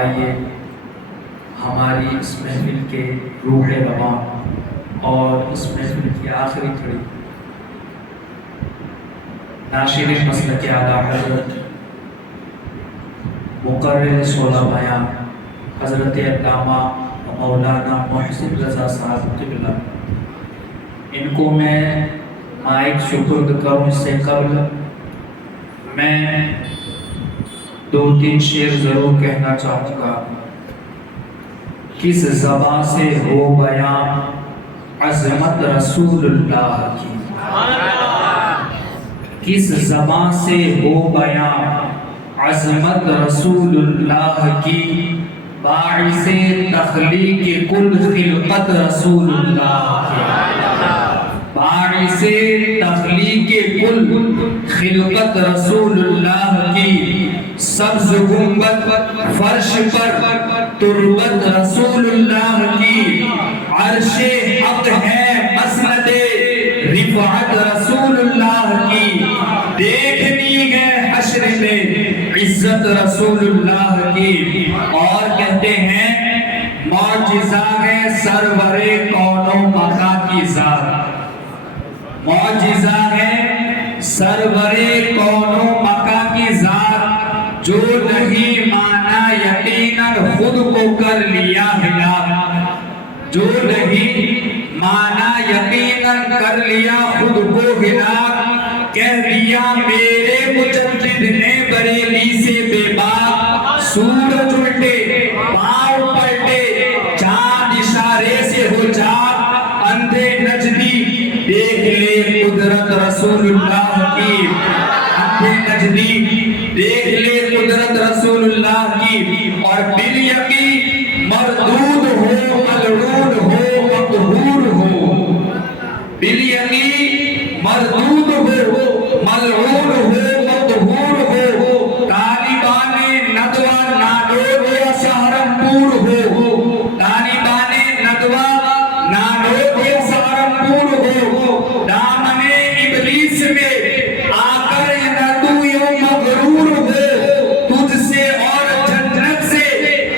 آئیے ہماری اس محفل کے روح رواں اور اس محفل کی آخری کڑی ناشر مسلک اعلیٰ حضرت مقرر سولہ بیان حضرت علامہ مولانا محسن رضا صاحب قبلہ، ان کو میں مائک سپرد کروں اس سے قبل میں دو تین شعر ضرور کہنا چاہوں گا۔ کس زبان سے ہو بیان عظمت رسول اللہ کی، کس زبان سے ہو بیان عظمت رسول اللہ کی، باعث تخلیق کل خلقت رسول اللہ کی، باعث تخلیق کل خلقت رسول اللہ کی، سبز گنبد فرش پر تربت رسول اللہ کی، عرش حق ہے مسند رفعت رسول اللہ کی، دیکھنی ہے حشر میں عزت رسول اللہ کی۔ اور کہتے ہیں معجزہ ہے سرور کون و مکان کی ذات، معجزہ ہے سرور کون و مکان کی ذات، جو نہیں مانا یقیناً خود کو کر لیا ہلاک، جو نہیں مانا یقیناً کر لیا خود کو ہلاک، کہہ دیا میرے مجدد نے بریلی سے بے باک، سورج الٹے پاؤں پلٹے چاند اشارے سے ہو جاگ، اندھے نجدی دیکھ لے قدرت رسول اللہ کی، اندھے نجدی دیکھ لے قدرت رسول اللہ کی، اور بالیقین مردود ہو ملعون ہو مقہور ہو، بالیقین مردود ہو ملعون ہو مقہور ہو، طالبان ندوہ نانوت یا سہارنپور ہو، طالبان ندوہ نانوت یا سہارنپور ہو، دامن ابلیس میں آ کر تو یوں مغرور ہو، تجھ سے اور جنت سے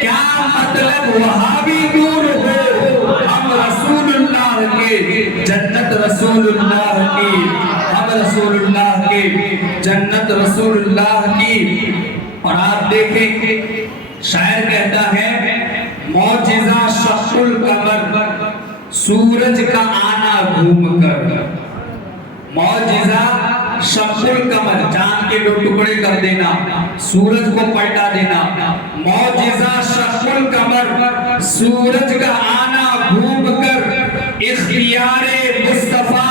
کیا مطلب وہاں بھی دور ہو، ہم رسول اللہ کے جنت رسول اللہ کی، ہم رسول اللہ کے جنت رسول اللہ کی۔ اور آپ دیکھیں شاعر کہتا ہے معجزہ شق القمر سورج کا آنا گھوم کر، معجزہ شق القمر چاند کے دو ٹکڑے کر دینا، سورج کو پلٹا دینا، معجزہ شق القمر سورج کا آنا گھوم کر، اختیار مصطفیٰ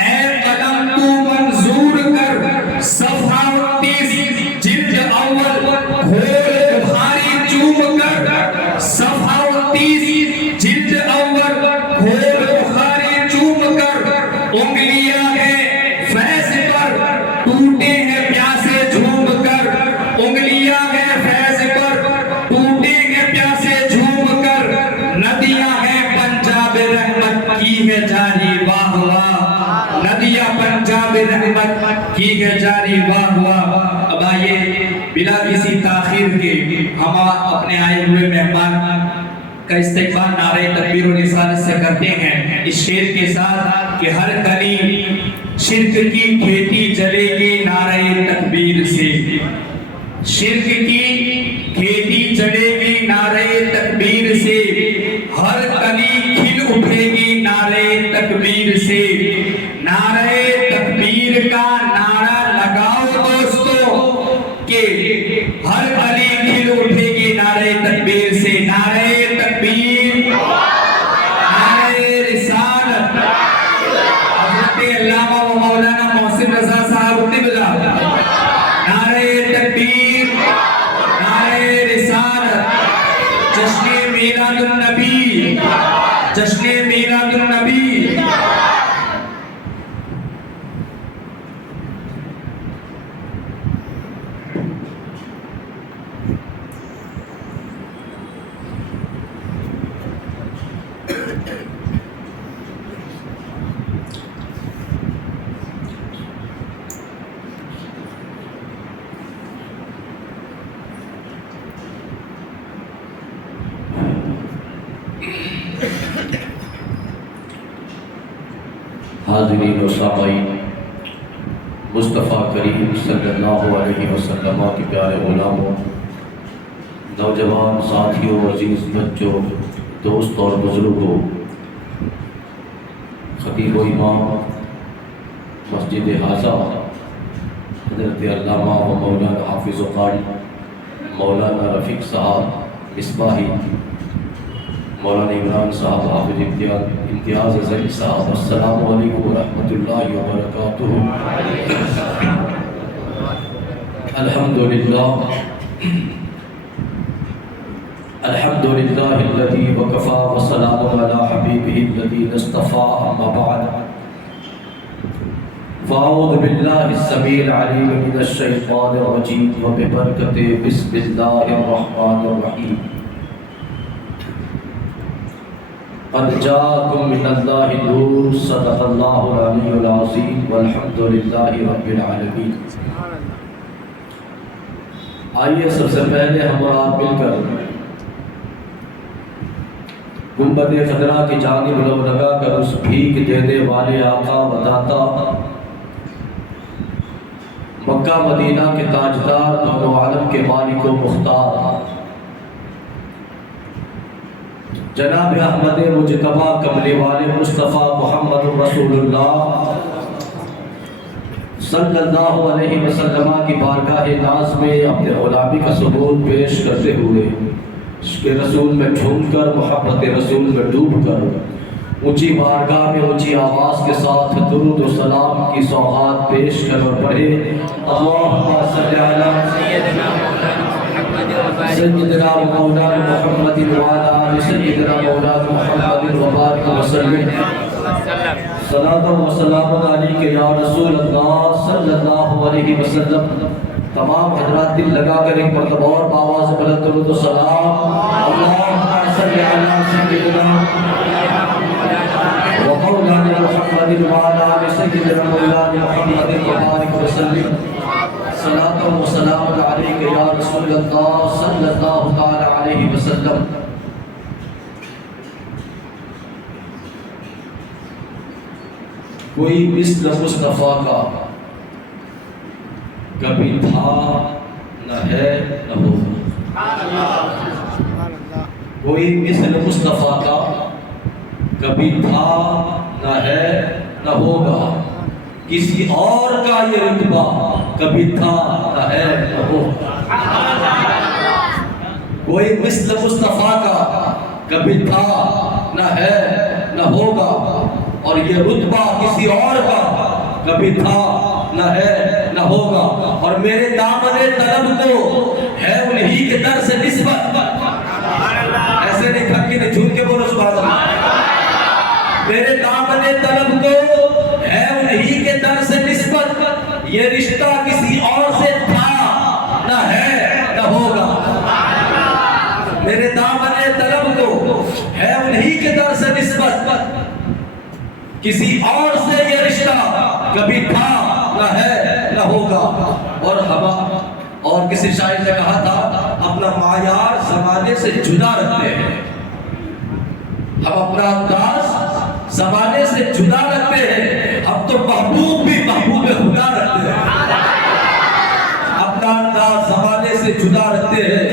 اے قلم تو منظور کر، صفحہ 29 جلد اول کھول بخاری چوم کر، صفحہ 29 جلد اول کھول بخاری چوم کر، انگلیاں ہیں فیض پر ٹوٹے ہیں پیاسے جھوم کر، انگلیاں ہیں فیض پر ٹوٹے ہیں پیاسے جھوم کر، ندیاں ہیں پنجاب رحمت کی ہے جاری واہ واہ، ندیاں پنجاب رحمت کی ہے جاری واہ واہ۔ اب آئیے بلا کسی تاخیر کے ہم اپنے آئے ہوئے مہمان کا استقبال نعرہ تکبیر و رسالت سے کرتے ہیں، اس شعر کے ساتھ کہ ہر کلی شرک کی کھیتی جلے گی نعرہ تکبیر سے، شرک کی کھیتی جلے گی نعرہ تکبیر سے، ہر کلی کھل اٹھے گی نعرہ تکبیر سے، نعرہ تکبیر کا نعرہ لگاؤ دوستو کہ ہر کلی کھل اٹھے گی نعرہ تکبیر سے، نعرہ تکبیر، نعرہ رسالت، حضرت علامہ و مولانا محسن رضا صاحب قبلہ، نعرہ تکبیر، نعرہ رسالت، جشن میلاد النبی، جشن میلاد النبی، حاضرین و سامعین، مصطفیٰ کریم صلی اللہ علیہ وسلم کے پیارے غلاموں، نوجوان ساتھیوں، عزیز بچوں، دوست اور بزرگوں، خطیب و امام مسجد حاضہ حضرت علامہ و مولانا حافظ و قاری مولانا رفیق صاحب مصباحی، مولانا عمران صاحب حافظ امتیاز ذیل صاحب، السلام علیکم ورحمۃ اللہ وبرکاتہ۔ الحمدللہ الذی وکفی وسلام علی حبیبہ الذی اصطفی، اما بعد فاعوذ باللہ السمیع العلیم من الشیطان الرجیم وببرکۃ بسم اللہ الرحمن الرحیم۔ قد جاءکم من اللہ نور، صدق اللہ العلی العظیم، والحمد للہ رب العالمین۔ آئیے سب سے پہلے ہم اور آپ مل کر گنبد خضرا کی جانب لب لگا کر اس بھیک دینے والے آقا و داتا، مکہ مدینہ کے تاجدار، دونوں عالم کے مالک و مختار، جناب احمد مجتبیٰ کملی والے مصطفیٰ محمد رسول اللہ صلی اللہ علیہ وسلم کی بارگاہ ناز میں اپنے غلامی کا ثبوت پیش کرتے ہوئے، عشق رسول میں جھوم کر، محبت رسول میں ڈوب کر، اونچی بارگاہ میں اونچی آواز کے ساتھ درود و سلام کی سوغات پیش کر اور پڑھے، اللہم صلی علی سیدنا مولانا محمد وعلی آل سیدنا مولانا محمد وبارک وسلم، صلاۃ و سلام علیک یا رسول اللہ صلی اللہ علیہ وسلم۔ تمام حضرات دل لگا کر ایک مرتبہ اور بآواز بلند درود و سلام، اللہم صلی علی سیدنا ومولانا محمد وعلی آل سیدنا مولانا محمد وبارک وسلم، صلاۃ و سلام علیک یا رسول اللہ صلی اللہ تعالی علیہ وسلم۔ کوئی مثل مصطفیٰ کا کبھی تھا نہ ہے نہ ہوگا، کوئی مثل مصطفیٰ کا کبھی تھا نہ ہے نہ ہوگا، کسی اور کا یہ رتبہ کبھی تھا نہ ہے نہ ہوگا۔ کوئی مثل مصطفیٰ کا کبھی تھا نہ ہے نہ ہوگا، اور یہ رتبہ کسی اور کا کبھی تھا نہ ہے نہ ہوگا، اور میرے دامن طلب کو ہے انہی کے در سے نسبت، ایسے نہیں کھکی نہیں جھوٹ کے بولو سبحان اللہ، میرے دامن طلب کو ہے انہی کے در سے نسبت، یہ رشتہ کسی اور سے تھا نہ ہے نہ ہوگا، میرے دامن طلب کو ہے انہی کے در سے نسبت، کسی اور سے یہ رشتہ کبھی تھا نہ ہے نہ ہوگا۔ اور کسی شاعر نے کہا تھا، اپنا معیار زمانے سے جدا رکھتے ہیں، ہم اپنا انداز زمانے سے جدا رکھتے ہیں، ہم تو محبوب بھی محبوب خدا رکھتے ہیں، اپنا انداز زمانے سے جدا رکھتے ہیں،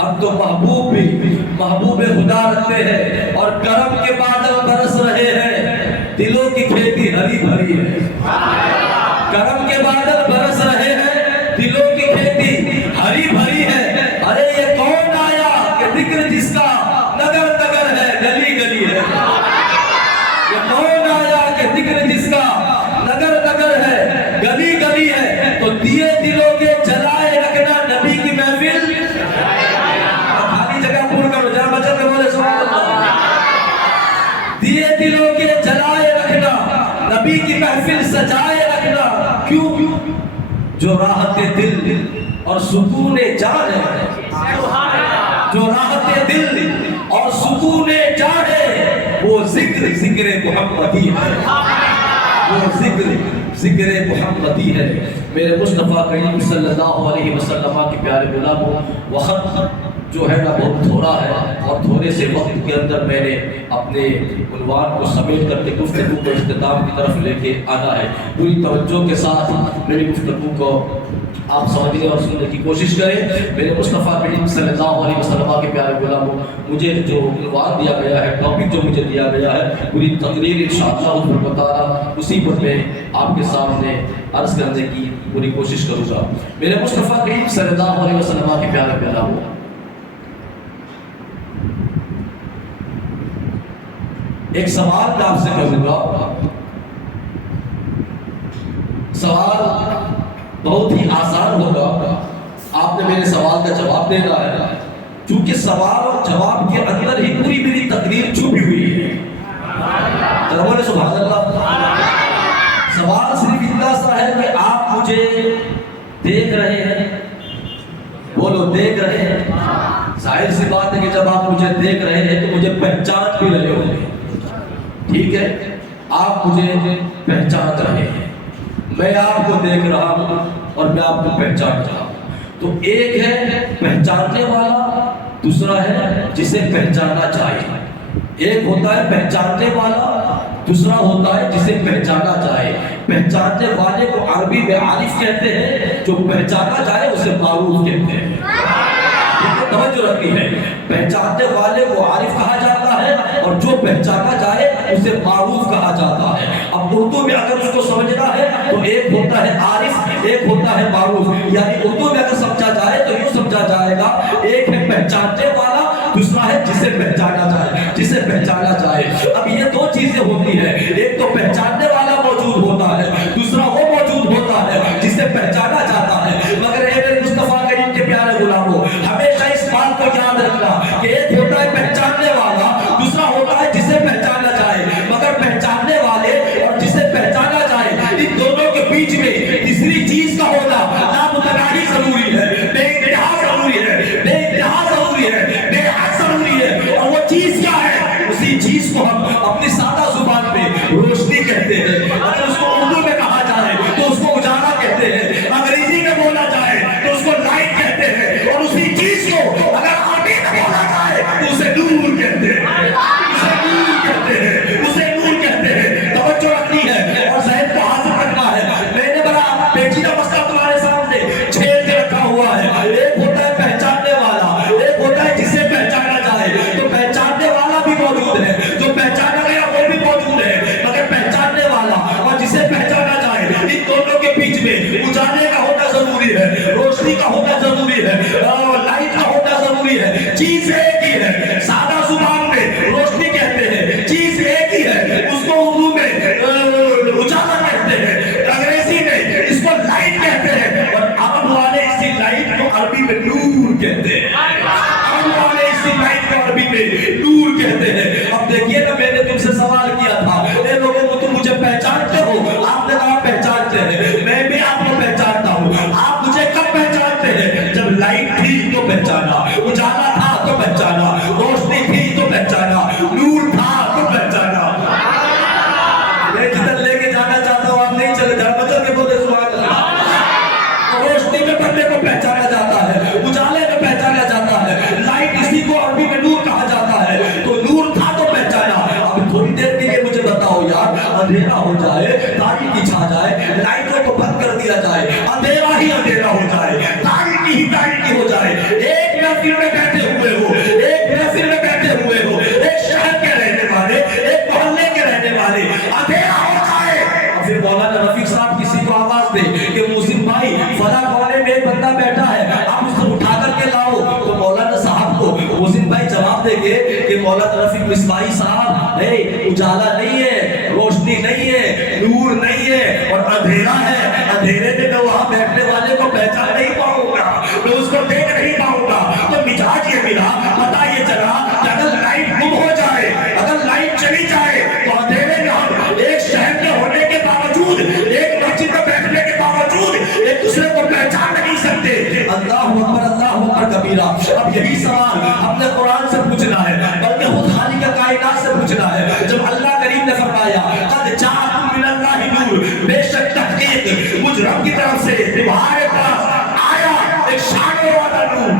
ہم تو محبوب بھی محبوب خدا رکھتے ہیں، اور کرم کے بادل برس رہے ہیں، دلوں کی کھیتی ہری بھری ہے، کرم کے بادل برس رہے ہیں، دلوں کی کھیتی ہری بھری ہے، ارے یہ کون آیا کہ ذکر جس کا نگر نگر ہے، گلی گلی ہے، یہ کون آیا کہ ذکر جس کا نگر نگر ہے، گلی گلی ہے، تو دیے دلوں کے جلائے رکھنا نبی کی محفل، خالی جگہ پور کرو جہاں بچت کے بولے سبحان اللہ، دیے دلوں کے جلائے رکھنا، نبی کی محفل سجائے رکھنا، کیوں؟ جو راحت دل اور سکون جان ہے، جو راحت دل اور سکون جان ہے، وہ ذکر محمدی ہے، وہ ذکر محمدی ہے۔ میرے مصطفیٰ کریم صلی اللہ علیہ وسلم کے پیارے غلاموں، وقت جو ہے نا بہت تھوڑا ہے اور تھوڑے سے وقت کے اندر میں نے اپنے عنوان کو سمیٹ کر کے گفتگو کو اختتام کی طرف لے کے آنا ہے. پوری توجہ کے ساتھ میری گفتگو کو آپ سمجھنے اور سننے کی کوشش کریں. میرے مصطفیٰ کریم صلی اللہ علیہ وسلم کے پیارے غلاموں، مجھے جو عنوان دیا گیا ہے، ٹاپک جو مجھے دیا گیا ہے، پوری تقریر انشاءاللہ تعالیٰ اسی پر میں آپ کے سامنے عرض کرنے کی پوری کوشش کروں گا. میرے مصطفیٰ کریم صلی اللہ علیہ وسلم کے پیارے غلاموں، ایک سوال میں آپ سے کروں گا. سوال بہت ہی آسان ہوگا، آپ نے میرے سوال کا جواب دینا ہے، چونکہ سوال اور جواب کے اندر ہی پوری میری تقریر چھپی ہوئی ہے. بولے سبحان اللہ. سوال صرف اتنا سا ہے کہ آپ مجھے دیکھ رہے ہیں، بولو دیکھ رہے ہیں. ظاہر سی بات ہے کہ جب آپ مجھے دیکھ رہے ہیں تو مجھے پہچان بھی رہے ہوں گے. ٹھیک ہے، آپ مجھے پہچان رہے ہیں، میں آپ کو دیکھ رہا ہوں اور میں آپ کو پہچان رہا ہوں. تو ایک ہے پہچاننے والا، دوسرا ہے جسے پہچانا چاہے. ایک ہوتا ہے پہچاننے والا، دوسرا ہوتا ہے جسے پہچانا چاہے. پہچاننے والے کو عربی میں عارف کہتے ہیں، جو پہچانا چاہے اسے معروف کہتے ہیں. توجہ رکھنی ہے، پہچاننے والے کو عارف کہا جاتا ہے اور جو پہچانا جائے اسے معروف کہا جاتا ہے. اب اردو میں اگر اس کو سمجھنا ہے تو ایک ہوتا ہے عارف، ایک ہوتا ہے معروف. یعنی اردو میں اگر سمجھا جائے تو یوں سمجھا جائے گا، ایک ہے پہچاننے والا، دوسرا ہے جسے پہچانا جائے، جسے پہچانا جائے. اب یہ دو چیزیں ہوتی ہیں، ایک تو پہچاننے والا موجود ہوتا ہے، دوسرا وہ موجود ہوتا ہے جسے پہچانا جاتا ہے. مگر اے میرے مصطفیٰ کریم کے پیارے غلاموں، ہمیشہ اس بات کو یاد رکھنا کہ ایک ہوتا ہے پہچاننے والا، دوسرا ہوتا ہے جسے پہچانا جائے. مگر پہچاننے والے اور جسے پہچانا جائے، ان دونوں کے بیچ میں تیسری چیز کا ہونا نامتناہی ضروری ہے، بے انتہا ضروری ہے، بے انتہا ضروری ہے، بے حد ضروری ہے. اور وہ چیز کیا ہے؟ اسی چیز کو ہم اپنی سادہ زبان میں روشنی کہتے ہیں. اگر اس کو اردو میں کہا جائے تو اس کو اجالا کہتے ہیں، انگریزی میں بولا جائے تو اس کو لائٹ کہتے ہیں، اور اسی چیز کو اگر عربی میں بولا جائے تو اسے نور کہتے ہیں، اسے نور کہتے ہیں، اسے نور کہتے ہیں. توجہ رکھنی ہے اور ذہن کو حاضر رکھنا ہے. میں نے بڑا پیچیدہ مسئلہ تمہارے سامنے چھیڑ کے رکھا ہوا ہے. ایک ہوتا ہے پہچاننے والا، ایک ہوتا ہے جسے پہچانا جائے. تو پہچاننے والا بھی موجود ہے، جو پہچانا گیا وہ بھی موجود ہے. مگر پہچاننے والا اور جسے پہچانا جائے، ان دونوں کے بیچ میں اجالے کا ہونا ضروری ہے، روشنی کا ہونا ضروری ہے، لائٹ کا ہونا ضروری ہے. چیز ایک ہی ہے، سادہ زبان میں روشنی کہتے ہیں، چیز ایک ہی ہے، اس کو اردو میں اجالا کہتے ہیں، انگریزی میں اس کو لائٹ کہتے ہیں، اور عرب والے اسی لائٹ کو عربی میں نور کہتے ہیں. عرب والے اسی لائٹ کو عربی میں نور کہتے ہیں. اب دیکھیے نا، میں نے تم سے سوال کیا تھا، اے لوگوں کو تم مجھے پہچانتے ہو؟ آپ نے کہا پہچانتے ہیں. میں بھی آپ کو پہچانتا ہوں. آپ مجھے کب پہچانتے ہیں؟ جب لائٹ تھی تو پہچانا، اجالا تھا تو پہچانا، روشنی تھی تو پہچانا، نور تھا تو پہچانا. میں جدھر لے کے جانا چاہتا ہوں آپ نہیں چلے جا، بچوں کے بولے سبحان اللہ. روشنی میں بندے کو پہچانا جاتا ہے، اجالے میں پہچانا جاتا ہے. لائٹ اسی کو عربی میں نور کہا جاتا ہے. تو نور تھا تو پہچانا. اب تھوڑی دیر کے لیے مجھے بتاؤ یار، اندھیرا ہو جائے، تاریکی چھا جائے، لائٹوں کو بند کر دیا جائے، اندھیرا ہی اندھیرا ہو جائے، تاریکی ہی تاریکی ہو جائے، ایک محفل میں بیٹھے ہوئے ہو، ایک محفل میں بیٹھے ہوئے ہو، ایک شہر کے رہنے والے، ایک محلے کے رہنے والے، اندھیرا ہو جائے. اور پھر مولانا رفیق صاحب کسی کو آواز دے کہ محسن بھائی فلاں کونے میں ایک بندہ بیٹھا ہے، آپ اسے اٹھا کر کے لاؤ. تو مولانا صاحب کو محسن بھائی جواب دے گے کہ مولانا رفیق مصباحی صاحب، اجالا نہیں ہے، روشنی نہیں ہے، نور نہیں ہے، اور اندھیرا ہے. اندھیرے میں میں وہاں بیٹھنے والے کو پہچان نہیں پاؤں گا، میں اس کو دیکھ نہیں پاؤں گا. تو مزاج یہ ملا، پتہ یہ چلا کہ اگر لائٹ گم ہو جائے، اگر لائٹ چلی جائے تو اندھیرے میں ہم ایک شہر کے ہونے کے باوجود، ایک مسجد میں بیٹھنے کے باوجود ایک دوسرے کو پہچان نہیں سکتے. اللہ اکبر، اللہ اکبر کبیرہ. اب یہی سوال ہم نے قرآن سے پوچھنا ہے، بلکہ خود خالق کائنات سے پوچھنا ہے. جب اللہ کریم نے فرمایا قد جاءکم من اللہ نور، بے شک تحقیق مجھ رب کی طرف سے تمہارے پاس آیا ایک شان والا نور.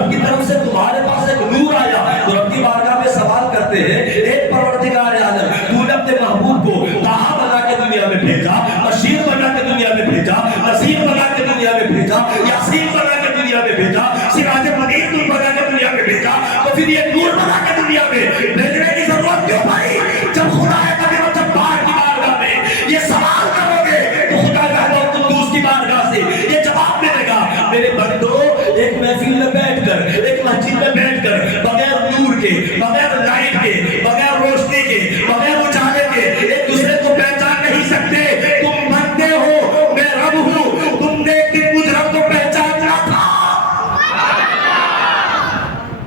رب کی طرف سے تمہارے پاس ایک نور آیا تو رب کی بارگاہ میں سوال کرتے ہیں ایک پروردگار عالم تو نے اپنے محبوب کو طٰہٰ بنا کے دنیا میں بھیجا, بشیر بنا کے دنیا میں بھیجا, نذیر بنا کے دنیا میں بھیجا, یاسین بنا کے دنیا میں بھیجا, سراج منیر نور بنا کے دنیا میں بھیجا, تو پھر یہ نور بنا کے دنیا میں بھیجنے کی ضرورت کیوں پڑی؟ جب خدا قدیم جبار کی بارگاہ میں یہ سوال کرو گے تو خدا وحدہ القدوس کی بارگاہ سے یہ جواب ملے گا, میرے بندو ایک محفل میں بیٹھ کر, ایک مسجد میں بیٹھ کر, بغیر نور کے, بغیر لائٹ کے, بغیر روشنی کے, بغیر اجالے کے ایک دوسرے کو پہچان نہیں سکتے. تم بندے ہو, میں رب ہوں. تم نے ایک دن مجھ رب کو پہچاننا تھا.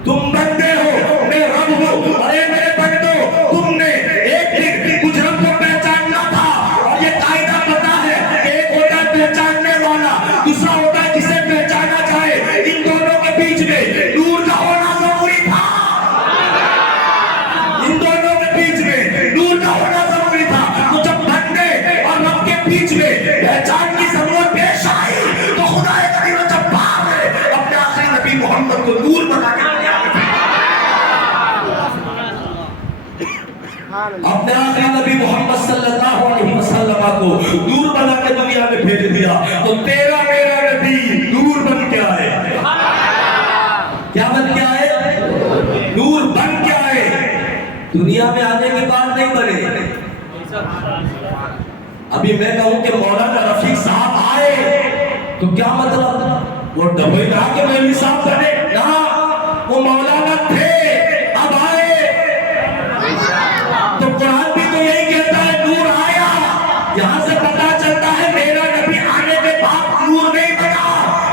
تم بندے ہو, میں رب ہوں. ارے میرے بندو, تم نے ایک دن مجھ رب کو پہچاننا تھا. اور یہ قاعدہ پتا ہے کہ ایک ہوتا ہے پہچاننے والا, دوسرا ہوتا ہے جسے پہچانا چاہے. ان دونوں کے بیچ میں نور کا ہونا ضروری تھا. ان دونوں کے بیچ میں نور کا ہونا ضروری تھا. تو جب بندے اور رب کے بیچ میں پہچان کی ضرورت پیش آئی تو خدا قدیم جبار نے اپنے آخری نبی محمد کو نور بنا کے دنیا میں اپنے آخری نبی محمد صلی اللہ علیہ وسلم کو نور بنا کے دنیا میں بھیج دیا. تو تیرا میرا نبی نور بن کے آئے. کیا بن کے آئے؟ نور بن کے آئے. دنیا میں آنے کے بعد نہیں بنے. ابھی میں کہوں کہ مولانا رفیق صاحب آئے تو کیا مطلب وہ ڈبے لا کے مولوی صاحب بنے؟ نہ, وہ مولانا تھے, اب آئے. تو قرآن بھی تو یہی کہتا ہے نور آیا. یہاں سے پتا چلتا ہے میرا نبی آنے کے بعد نور نہیں بنا,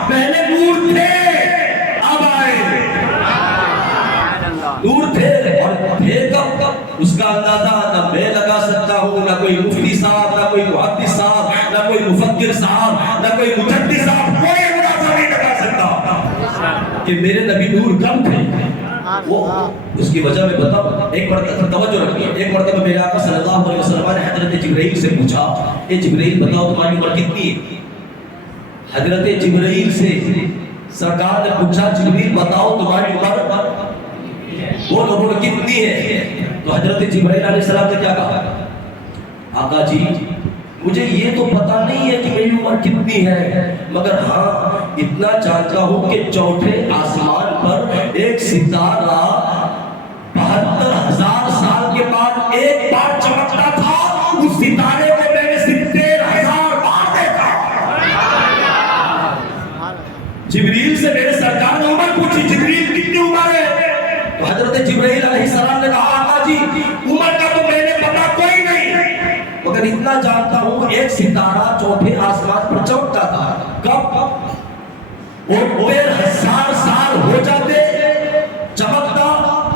پہلے نور تھے, اب آئے. نور تھے اور تھے کب؟ اس کا اندازہ نہ میں لگا سکتا ہوں, نہ کوئی مفتی صاحب, نہ کوئی محدث صاحب, نہ کوئی مفکر صاحب, نہ کوئی مجدد صاحب, کوئی اندازہ نہیں لگا سکتا کہ میرے نبی نور کب تھے. وہ اس کی وجہ میں بتاؤں. ایک مرتبہ توجہ رکھیے, ایک مرتبہ میرے آقا صلی اللہ علیہ وسلم نے حضرت جبرائیل سے پوچھا, اے جبرائیل بتاؤ تمہاری عمر کتنی ہے؟ حضرت جبرائیل سے سرکار نے پوچھا, جبرائیل بتاؤ تمہاری عمر وہ لوگوں نے کتنی ہے؟ تو حضرت جبرائیل علیہ السلام نے کیا کہا, آقا جی مجھے یہ تو پتہ نہیں ہے کہ میری عمر کتنی ہے, مگر ہاں اتنا جانتا ہوں کہ چوتھے آسمان پر ایک ستارہ 72,000 سال کے بعد ایک بار چمکتا تھا. اس ستارے کو میں نے 70,000 بار دیکھا. جبریل سے میرے سرکار نے عمر پوچھی, جبریل کتنی عمر ہے؟ تو حضرت جبرائیل علیہ السلام نے کہا, آقا جی عمر کا تو میں نے پتا کوئی نہیں, مگر اتنا جانتا ہوں ایک ستارہ چوتھے آسمان پر چمکتا تھا. کب؟ وہ 70,000 سال ہو جاتے چمکتا,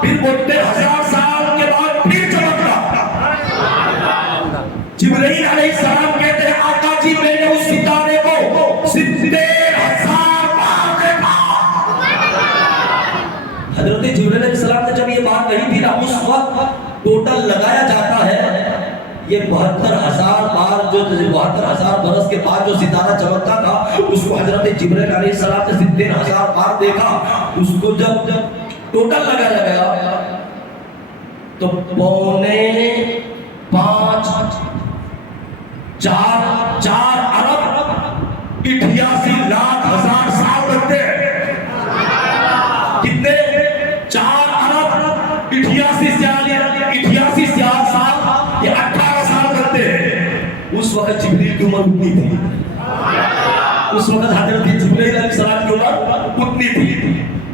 پھر 70,000 سال کے بعد پھر چمکتا. جبرائیل علیہ السلام کہتے ہیں, آقا جی میں نے اس ستارے کو 70,000 بار دیکھا. حضرت جبرائیل علیہ السلام نے جب یہ بات کہی تھی نا, اس وقت ٹوٹل لگایا جاتا ہے یہ 72,000 بار, جو 72,000 برس کے بعد جو ستارہ چمکتا تھا اس کو حضرت جبرائیل علیہ السلام نے 70,000 بار دیکھا. اس کو جب ٹوٹل لگایا گیا تو 4 ارب 88 لاکھ ہزار سال بنتے ہیں. کتنے؟ 4 ارب 88 سال, یہ 18 سال بنتے ہیں. اس وقت جبریل کی عمر اتنی تھی. اس وقت حضرت جبرائیل علیہ السلام کی عمر اتنی تھی.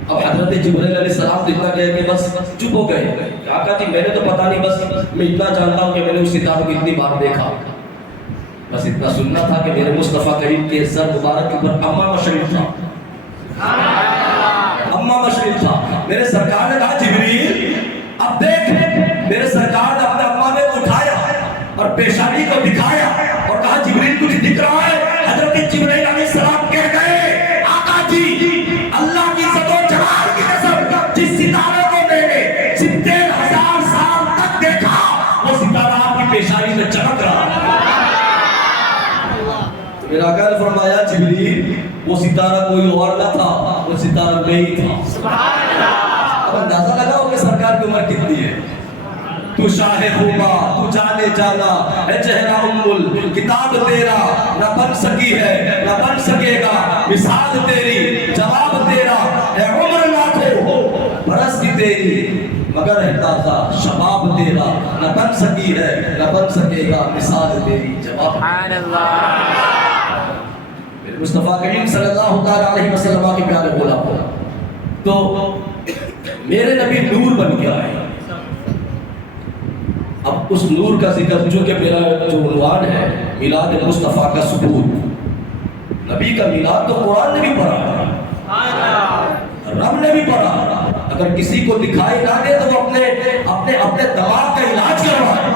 اب حضرت جبرائیل علیہ السلام تو اتنا کہے کہ بس چپ ہو گئے. آقا جی میں نے تو پتا نہیں, بس میں اتنا جانتا ہوں کہ میں نے اس ستارے کو اتنی بار دیکھا. بس اتنا سننا تھا کہ میرے مصطفیٰ کریم کے سر مبارک کے اوپر امامہ شریف تھا. امامہ شریف تھا. میرے سرکار نے کہا جبریل اب دیکھ. میرے سرکار نے اپنے امامے کو اٹھایا اور پیشانی کو دکھایا اور کہا جبریل کچھ دکھ رہا ہے؟ حضرت جبرائیل علیہ السلام کہہ گئے, آقا جی اللہ کی عزت و جلال کی قسم, جس ستارے کو میں نے 70,000 سال تک دیکھا وہ ستارہ آپ کی پیشانی میں چمک رہا ہے. میرے میرا آقا نے فرمایا جبریل وہ ستارہ کوئی اور نہ تھا، وہ ستارہ میں ہی تھا۔ سبحان اللہ۔ اب اندازہ لگاؤ کہ سرکار کی عمر کتنی ہے۔ تو شاہ خوبا تو جانے جانا ہے چہرہ ام کتاب تیرا نہ بن سکی ہے نہ بن سکے گا مثال تیری جواب تیرا ہے عمر لاکھوں برس کی تیری مگر ہے تازہ شباب تیرا نہ بن سکی ہے نہ بن سکے گا مثال تیری جواب سبحان اللہ۔ مصطفیٰ کریم صلی اللہ تعالیٰ علیہ وسلم کے پیارے بولا تو میرے نبی نور بن کے آئے۔ اب اس نور کا ذکر جو کہ میرا جو عنوان ہے میلاد مصطفیٰ کا ثبوت، نبی کا میلاد تو قرآن نے بھی پڑھا، رب نے بھی پڑھا۔ اگر کسی کو دکھائی نہ دے تو وہ اپنے دماغ کا علاج کروائے،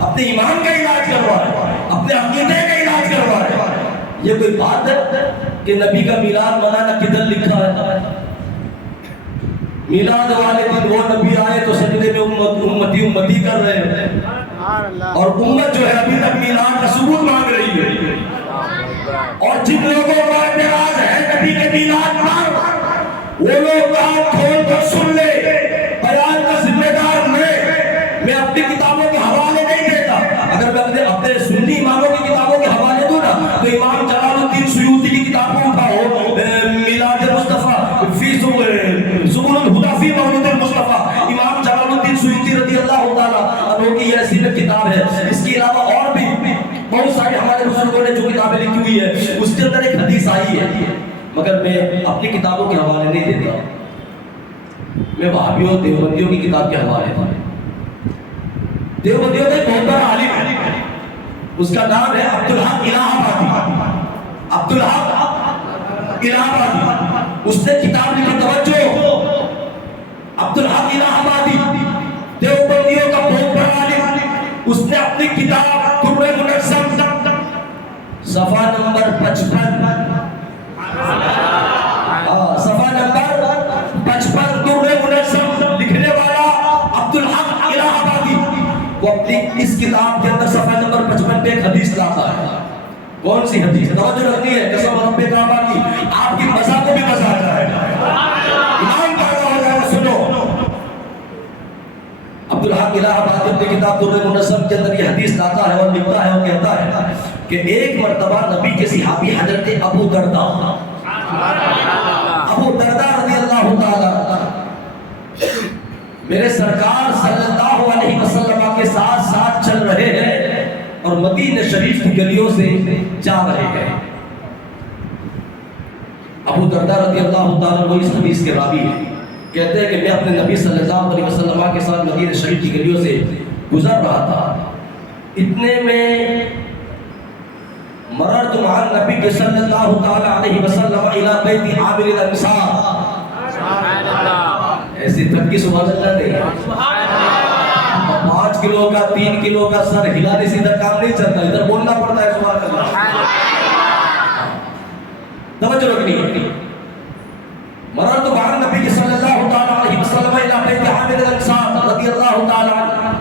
اپنے ایمان کا علاج کروائے، اپنے عقیدے کا علاج کروائے۔ یہ کوئی بات ہے کہ نبی کا میلاد منانا کدھر لکھا ہے؟ میلاد والے دن وہ نبی آئے تو سجدے میں امتی کر رہے ہیں، اور امت جو ہے ابھی تک میلاد کا ثبوت مانگ رہی ہے۔ اور جن لوگوں کا اعتراض ہے نبی کے میلاد پر، وہ لوگ کان کھول کر سن لے، بیان کا ذمہ دار میں اپنی کتابوں کے حوالے نہیں دیتا۔ اگر میں اپنے سنی اماموں کی کتابوں کے حوالے دوں نا تو امام جلال الدین سیوطی کی کتاب کو اٹھاؤ، میلاد مصطفیٰ فی سبل الہدی فی مولد المصطفیٰ، امام جلال الدین سیوطی رضی اللہ تعالیٰ عنہ کی یہ سیرت کتاب ہے۔ اس کے علاوہ اور بھی بہت سارے ہمارے بزرگوں نے جو کتابیں لکھی ہوئی ہے، اس کے اندر ایک حدیث آئی ہے، مگر میں اپنی کتابوں کے حوالے نہیں دیتا، میں وہابیوں دیوبندیوں کی کتاب کے حوالے دیتا۔ دیوبندیوں کا ایک بہت بڑا عالم ہے، اس کا نام ہے عبدالحق الہ آبادی۔ عبدالحق الہ آبادی، اس نے کتاب لکھی، توجہ، عبدالحق الہ آبادی دیوبندیوں کا بہت بڑا عالم، اس نے اپنی کتاب در منظم صفحہ نمبر 55 صفحہ نمبر 55 در منظم لکھنے والا عبدالحق الہ آبادی، وہ اپنی اس کتاب کے اندر صفحہ نمبر 55 پہ ایک حدیث لاتا ہے۔ کون سی حدیث؟ توجہ رکھنی ہے، قسم رب کعبہ کی، آپ کی مزہ کو بھی مزہ آ جائے گا، ایمان پیدا ہو جائے گا۔ سنو، عبدالحق الہ آبادی اپنی کتاب در منظم کے اندر یہ حدیث لاتا ہے اور لکھتا ہے اور کہتا ہے کہ ایک مرتبہ نبی کے صحابی حضرت ابو درداء رضی اللہ تعالیٰ میرے سرکار صلی اللہ علیہ وسلم کے ساتھ ساتھ چل رہے ہیں اور مدینہ شریف کی گلیوں سے جا رہے ہیں۔ ابو درداء رضی اللہ تعالیٰ وہ اس حدیث کے راوی ہیں، کہتے ہیں کہ میں اپنے نبی صلی اللہ علیہ وسلم کے ساتھ مدینہ شریف کی گلیوں سے گزر رہا تھا، اتنے میں مررت مع النبی کے صلی اللہ تعالیٰ علیہ وسلم الی بیت عامر الانصار۔ ایسی تک کی سبحان اللہ نہیں ہے، 5 کلو کا 3 کلو کا سر ہلانے سے ادھر کام نہیں چلتا، ادھر بولنا پڑتا ہے سبحان اللہ۔ توجہ رکھنی ہے، مررت مع النبی صلی اللہ تعالیٰ علیہ وسلم الی بیت عامر الانصار رضی اللہ تعالیٰ عنہ،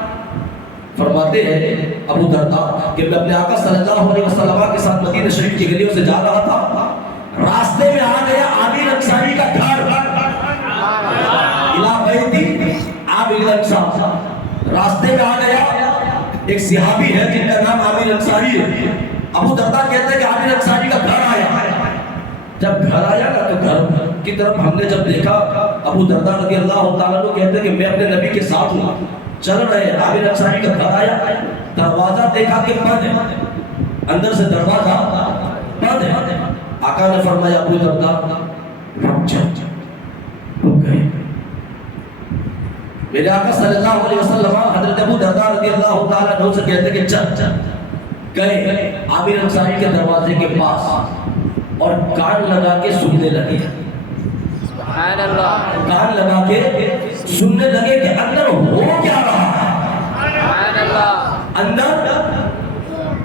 فرماتے ہیں ابو درداء کہ میں اپنے آقا صلی اللہ علیہ وسلم کے ساتھ مدینہ شریف کی گلیوں سے جا رہا تھا، راستے میں آ گیا عامر انصاری کا گھر، عامر الانصار، راستے میں آ گیا ایک صحابی ہے جن کا نام عامر انصاری ہے۔ ابو درداء کہتے ہیں کہ عامر انصاری کا گھر آیا، جب گھر آیا نا تو گھر کی طرف ہم نے جب دیکھا، ابو درداء رضی اللہ تعالیٰ عنہ کہتے ہیں کہ میں اپنے نبی کے ساتھ ہوں، چل رہے ہیں، عامر انصاری کا گھر آیا، دروازہ دیکھا کہ بند ہے، اندر سے دروازہ بند ہے۔ آقا نے فرمایا ابو درداء رک جا، رک گئے۔ میرے آقا صلی اللہ علیہ وسلم حضرت ابو درداء رضی اللہ تعالیٰ عنہ سے کہتے کہ چل گئے عامر انصاری کے دروازے کے پاس اور کان لگا کے سننے لگے، سبحان اللہ، کان لگا کے سننے لگے کہ اندر ہو کیا رہا ہے، سبحان اللہ، اندر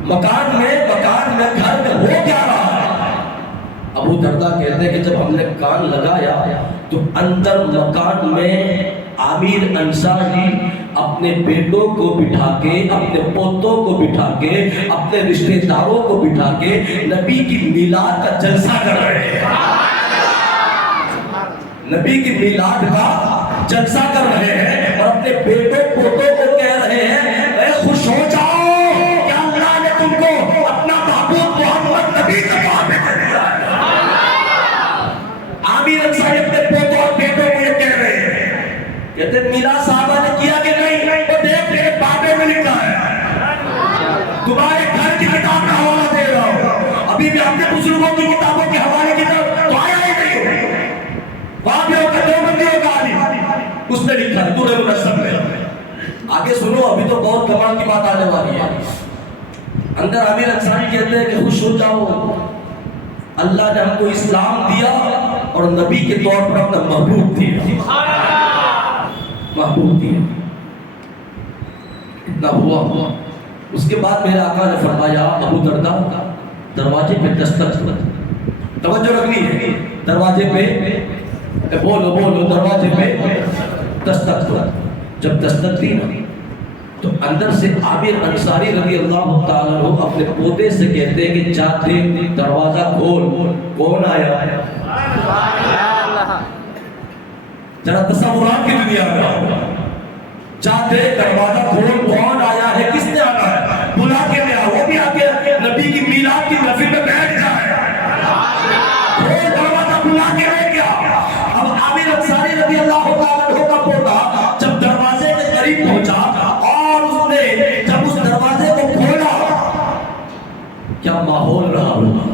مکان میں گھر میں ہو کیا رہا ہے۔ ابو درداء کہتے ہیں کہ جب ہم نے کان لگایا تو اندر مکان میں عامر انصاری اپنے بیٹوں کو بٹھا کے، اپنے پوتوں کو بٹھا کے، اپنے رشتہ داروں کو بٹھا کے نبی کی میلاد کا جلسہ کر رہے ہیں، نبی کی میلاد کا جلسہ کر رہے ہیں، اور اپنے بیٹوں پوتوں کو کہہ رہے ہیں اے خوش ہو جاؤ کہ اللہ نے تم کو اپنا محبوب محمد نبی کا تحفہ دے دیا ہے۔ عامر انصاری اپنے پوتوں اور بیٹوں کو یہ کہہ رہے ہیں، کہتے ہیں میلاد صحابہ نے کیا کہ نہیں؟ وہ دیکھ میرے بابے میں لکھا ہے، تمہارے گھر کی کتاب کا حوالہ دے رہا ہوں، ابھی بھی اپنے بزرگوں کی کتابوں کے حوالے کی طرف تو آیا ہی نہیں، وہاں بھی ہوگا دیوبندیوں کا عالم اس نے لکھا ہے دور منسب میں۔ آگے سنو، ابھی تو بہت کمال کی بات آنے والی ہے۔ اندر عامر انصاری کہتے ہیں کہ خوش ہو جاؤ، اللہ نے ہم کو اسلام دیا اور نبی کے طور پر اپنا محبوب دیا، محبوب دیا، اتنا ہوا۔ اس کے بعد میرے آقا نے فرمایا ابو دردہ دروازے پہ دستک کر، توجہ رکھنی ہے، دروازے پہ بولو بولو، دروازے پہ دستک کر۔ جب دستک دی تو اندر سے عامر انصاری رضی اللہ تعالیٰ عنہ اپنے پوتے سے کہتے ہیں کہ جا دیکھ دروازہ کھول، کون آیا ہے؟ ذرا تصورات کی دنیا میں آؤ، جا دیکھ دروازہ کھول، کون آیا ہے؟ کس نے آنا ہے؟ بلا کے لے آؤ، وہ بھی آ کے نبی کی میلاد کی محفل میں بیٹھ جائے، کھول دروازہ، بلا کے لے گیا۔ اب عامر انصاری رضی اللہ تعالیٰ عنہ کا پوتا جب دروازے کے قریب پہنچا اور اس نے جب اس دروازے کو کھولا، کیا ماحول رہا ہوگا،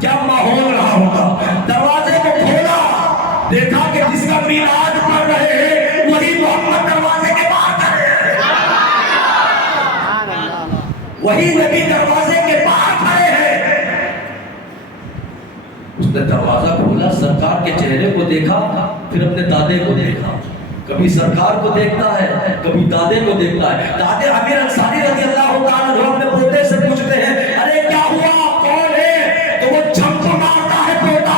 کیا ماحول رہا ہوگا؟ دروازے کو کھولا، دیکھا کہ جس کا میلاد پڑھ رہے ہیں وہی محمد دروازے کے باہر کھڑے ہیں، وہی نبی دروازے کے باہر کھڑے ہیں۔ اس نے دروازہ کھولا، سرکار کے چہرے کو دیکھا، پھر اپنے دادے کو دیکھا، کبھی سرکار کو دیکھتا ہے کبھی دادے کو دیکھتا ہے۔ دادے عامر انصاری رضی اللہ تعالیٰ عنہ اپنے پوتے سے پوچھتے ہیں ارے کیا ہوا، کون ہے؟ تو وہ جھمپ مارتا ہے، پوتا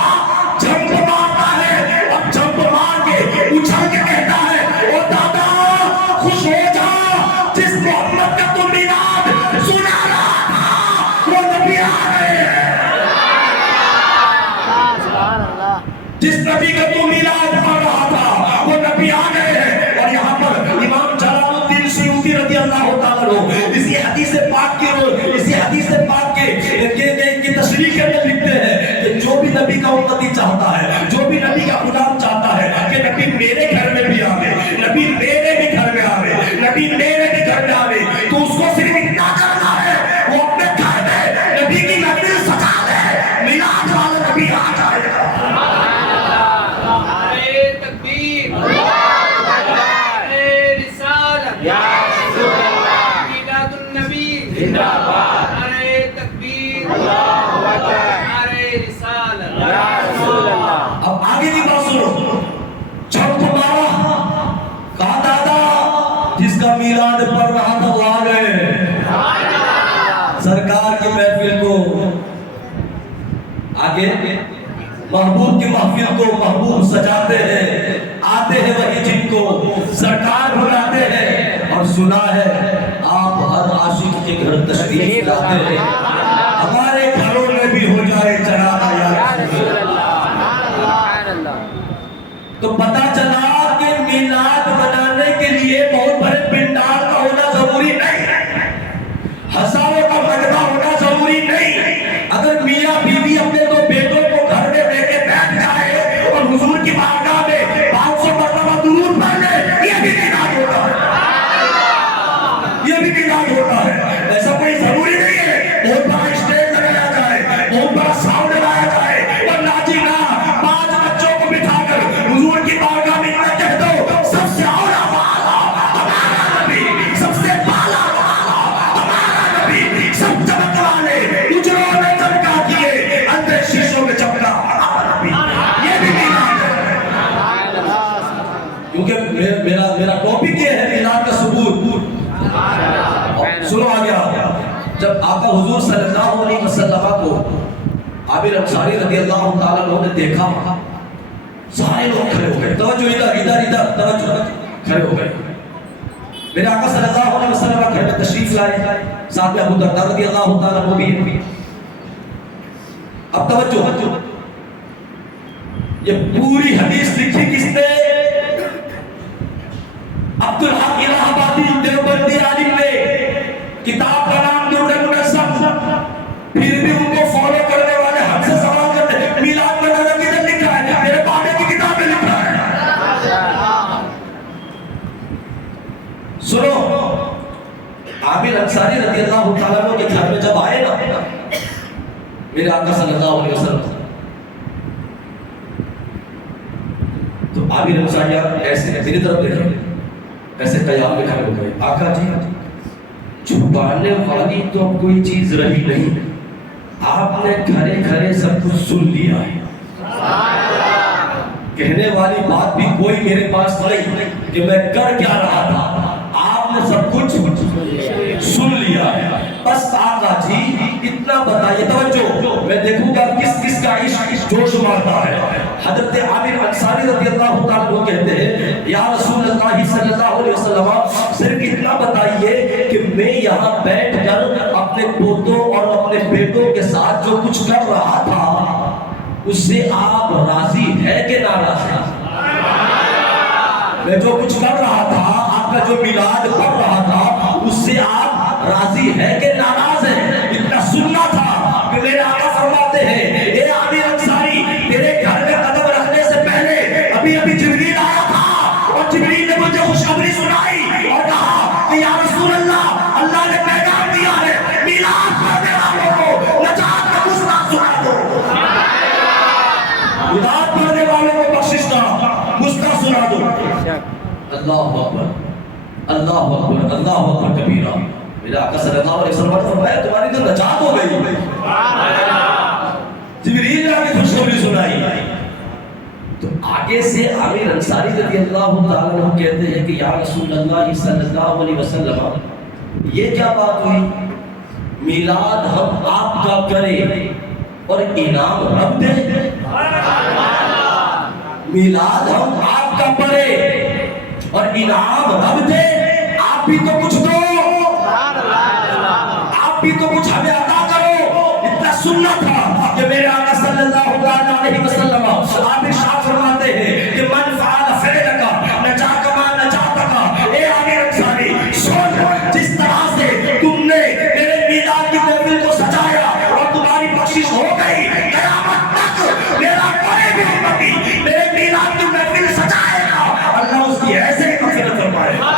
جھمپ مارتا ہے، اور جھمپ مار کے اچھل کے کہتا ہے او دادا خوش ہو جا، جس محمد کا تو میلاد سنا رہا تھا وہ نبی آ گئے ہیں، جس نبی کا تو میلاد پڑھ رہا تھا وہ نبی آ گئے ہیں۔ اور یہاں پر امام جلال الدین سیوطی رضی اللہ تعالیٰ عنہ اسی حدیث پاک کی تشریح کے اندر لکھتے ہیں کہ جو بھی نبی کا امتی چاہتا ہے، جو بھی نبی کا غلام چاہتا ہے کہ نبی میرے گھر میں بھی آوے، نبی میرے بھی گھر میں آوے، نبی میرے بھی گھر میں آوے، تو اس کو صرف اتنا کرنا ہے وہ اپنے گھر میں نبی کی محفل سجا دے، میلاد والا نبی آ جائے گا۔ اب آگے کی بات سنو، جھمپ مارا، کہا دادا جس کا میلاد پڑھ رہا تھا وہ آ گئے، سرکار کی محفل کو آگے محبوب کی محفل کو محبوب سجاتے ہیں، آتے ہیں وہی جن کو سرکار بلاتے ہیں، اور سنا ہے آپ ہر عاشق کے گھر تشریف لاتے ہیں، ہمارے گھروں میں بھی ہو جائے چراغا یا رسول اللہ۔ تو پتا چلا کہ میلاد منانے کے لیے بہت بڑے پنڈال کا ہونا ضروری نہیں ہے، ہزاروں کا مجمع ہونا ضروری نہیں، اگر میاں بیوی اپنے دو بیٹوں کو گھر میں لے کے بیٹھ جائے اور حضور کی بارگاہ میں 500 مرتبہ درود پڑھ لے، یہ بھی میلاد ہوتا ہے، یہ بھی میلاد ہوتا ہے۔ ایسا کوئی ضروری نہیں ہے بہت بڑا اسٹیج لگایا جائے، بہت بڑا ساؤنڈ لگایا جائے، اور ناچی نہ 5 بچوں کو بٹھا کر حضور کی بارگاہ میں نہ کہہ دو سب سے اولا والا ہمارا نبی، سب سے بالا والا ہمارا نبی، سب چمک والے اجروں میں چمکا کیے اندر شیشوں میں چمکا ہمارا نبی، یہ بھی میلاد ہے۔ کیونکہ میرا ٹاپک یہ ہے میلاد کا ثبوت۔ سنو آ گیا، جب آقا حضور صلی اللہ علیہ وسلم کو عامر انصاری رضی اللہ تعالیٰ عنہ نے دیکھا، سارے لوگ کھڑے ہو گئے، توجہ ادھر ادھر ادھر توجہ، کھڑے ہو گئے. میرے آقا صلی اللہ علیہ وسلم گھر میں تشریف لائے, ساتھ میں ابو درداء رضی اللہ تعالیٰ عنہ بھی. اب توجہ, یہ پوری حدیث لکھی کس نے؟ عبدالحق الہ آبادی دیوبندی عالم نے. کتاب کا نام در منظم. پھر بھی ان کو فالو کرنے والے ہم سے سوال کرتے ہیں میلاد میں نظر کدھر لکھا ہے؟ میرے بابے کی کتاب میں لکھا ہے. سنو, عامر انصاری رضی اللہ تعالیٰ عنہ کے گھر میں جب آئے نا میرے آقا صلی اللہ علیہ وسلم, تو عامر انصاری ایسے میری طرف دیکھا, ایسے قیام میں کھڑے ہو گئے. آقا جی, چھپانے والی تو اب کوئی چیز رہی نہیں, آپ نے گھرے گھرے سب کچھ سن لیا ہے. کہنے والی بات بھی کوئی میرے پاس نہیں کہ میں کر کیا رہا تھا, آپ نے سب کچھ سن لیا ہے. بس آقا جی اتنا بتائیے, توجہ میں دیکھوں گا کس کس کا عشق جوش مارتا ہے. حضرت عامر انصاری رضی اللہ تعالیٰ عنہ کہتے ہیں یا رسول اللہ صلی اللہ علیہ وسلم, صرف اتنا بتائیے کہ میں یہاں بیٹھ کر اپنے پوتوں اور اپنے بیٹوں کے ساتھ جو کچھ کر رہا تھا اس سے آپ راضی ہے کہ ناراض ہے؟ میں جو کچھ کر رہا تھا, آپ کا جو میلاد پڑھ رہا تھا, اس سے آپ راضی ہے کہ ناراض ہے؟ اتنا سننا تھا کہ میرے آقا فرماتے ہیں اے عامر انصاری, تیرے گھر میں قدم رکھنے سے پہلے ابھی جبریل آیا تھا اور جبریل نے مجھے خوشخبری سنائی اور کہا کہ یا رسول اللہ, اللہ نے پیغام دیا ہے میلاد پڑھنے والوں کو نجات کا گستاخ سنا دو. میلاد پڑھنے والوں کو بخشش کا گستاخ سنا دو. اللہ اکبر, اللہ اکبر, اللہ اکبر کبیرہ. میرے آقا صلی اللہ علیہ وسلم نے فرمایا تمہاری تو نجات ہو گئی. جبریل نے آگے خوشخبری سنائی. تو آگے سے عامر انصاری رضی اللہ تعالیٰ عنہ کہتے ہیں کہ یا رسول اللہ صلی اللہ علیہ وسلم, یہ کیا بات ہوئی؟ میلاد ہم آپ کا کریں اور انعام رب دے. میلاد ہم آپ کا پڑھیں اور انعام رب دے. آپ بھی تو کچھ دو, آپ بھی تو کچھ ہمیں عطا کرو. اتنا سننا تھا کہ میرے آقا صلی اللہ علیہ وسلم آپ ارشاد فرماتے ہیں کہ من فعل فعلک نجاک ما نجاتک. اے عامر انصاری سن, جس طرح سے تم نے میرے میلاد کی محفل کو سجایا اور تمہاری بخشش ہو گئی, قیامت تک میرا کوئی بھی امتی میرے میلاد کی محفل سجائے گا, اللہ اس کی ایسے ہی مغفرت فرمائے گا,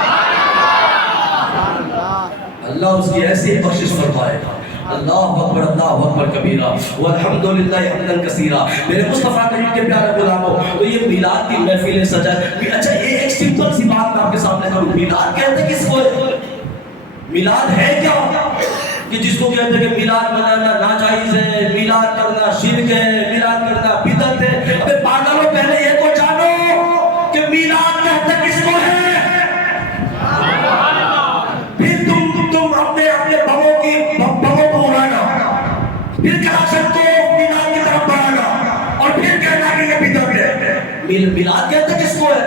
اللہ اس کی ایسے ہی بخشش فرمائے گا. اللہ اکبر, اللہ اکبر کبیرہ, والحمدللہ حمدا کثیرا. میرے مصطفیٰ کریم کے پیارے غلاموں, تو یہ میلاد کی محفلیں سجائے. اچھا یہ ایک سمپل سی بات میں آپ کے سامنے کروں, میلاد کہتے کس کو ہے؟ میلاد ہے کیا کہ جس کو کہتے ہیں کہ میلاد منانا ناجائز ہے, میلاد کرنا شرک ہے, میلاد کرنا بدعت ہے. ابے پاگلوں, پہلے یہ تو جانو کہ میلاد کہتے کس کو ہے. پھر تم اپنے بموں کو اڑانا, پھر کلاشن کو میلاد کی طرف بڑھانا اور پھر کہنا کہ یہ بدعت ہے. میلاد کہتے کس کو ہے؟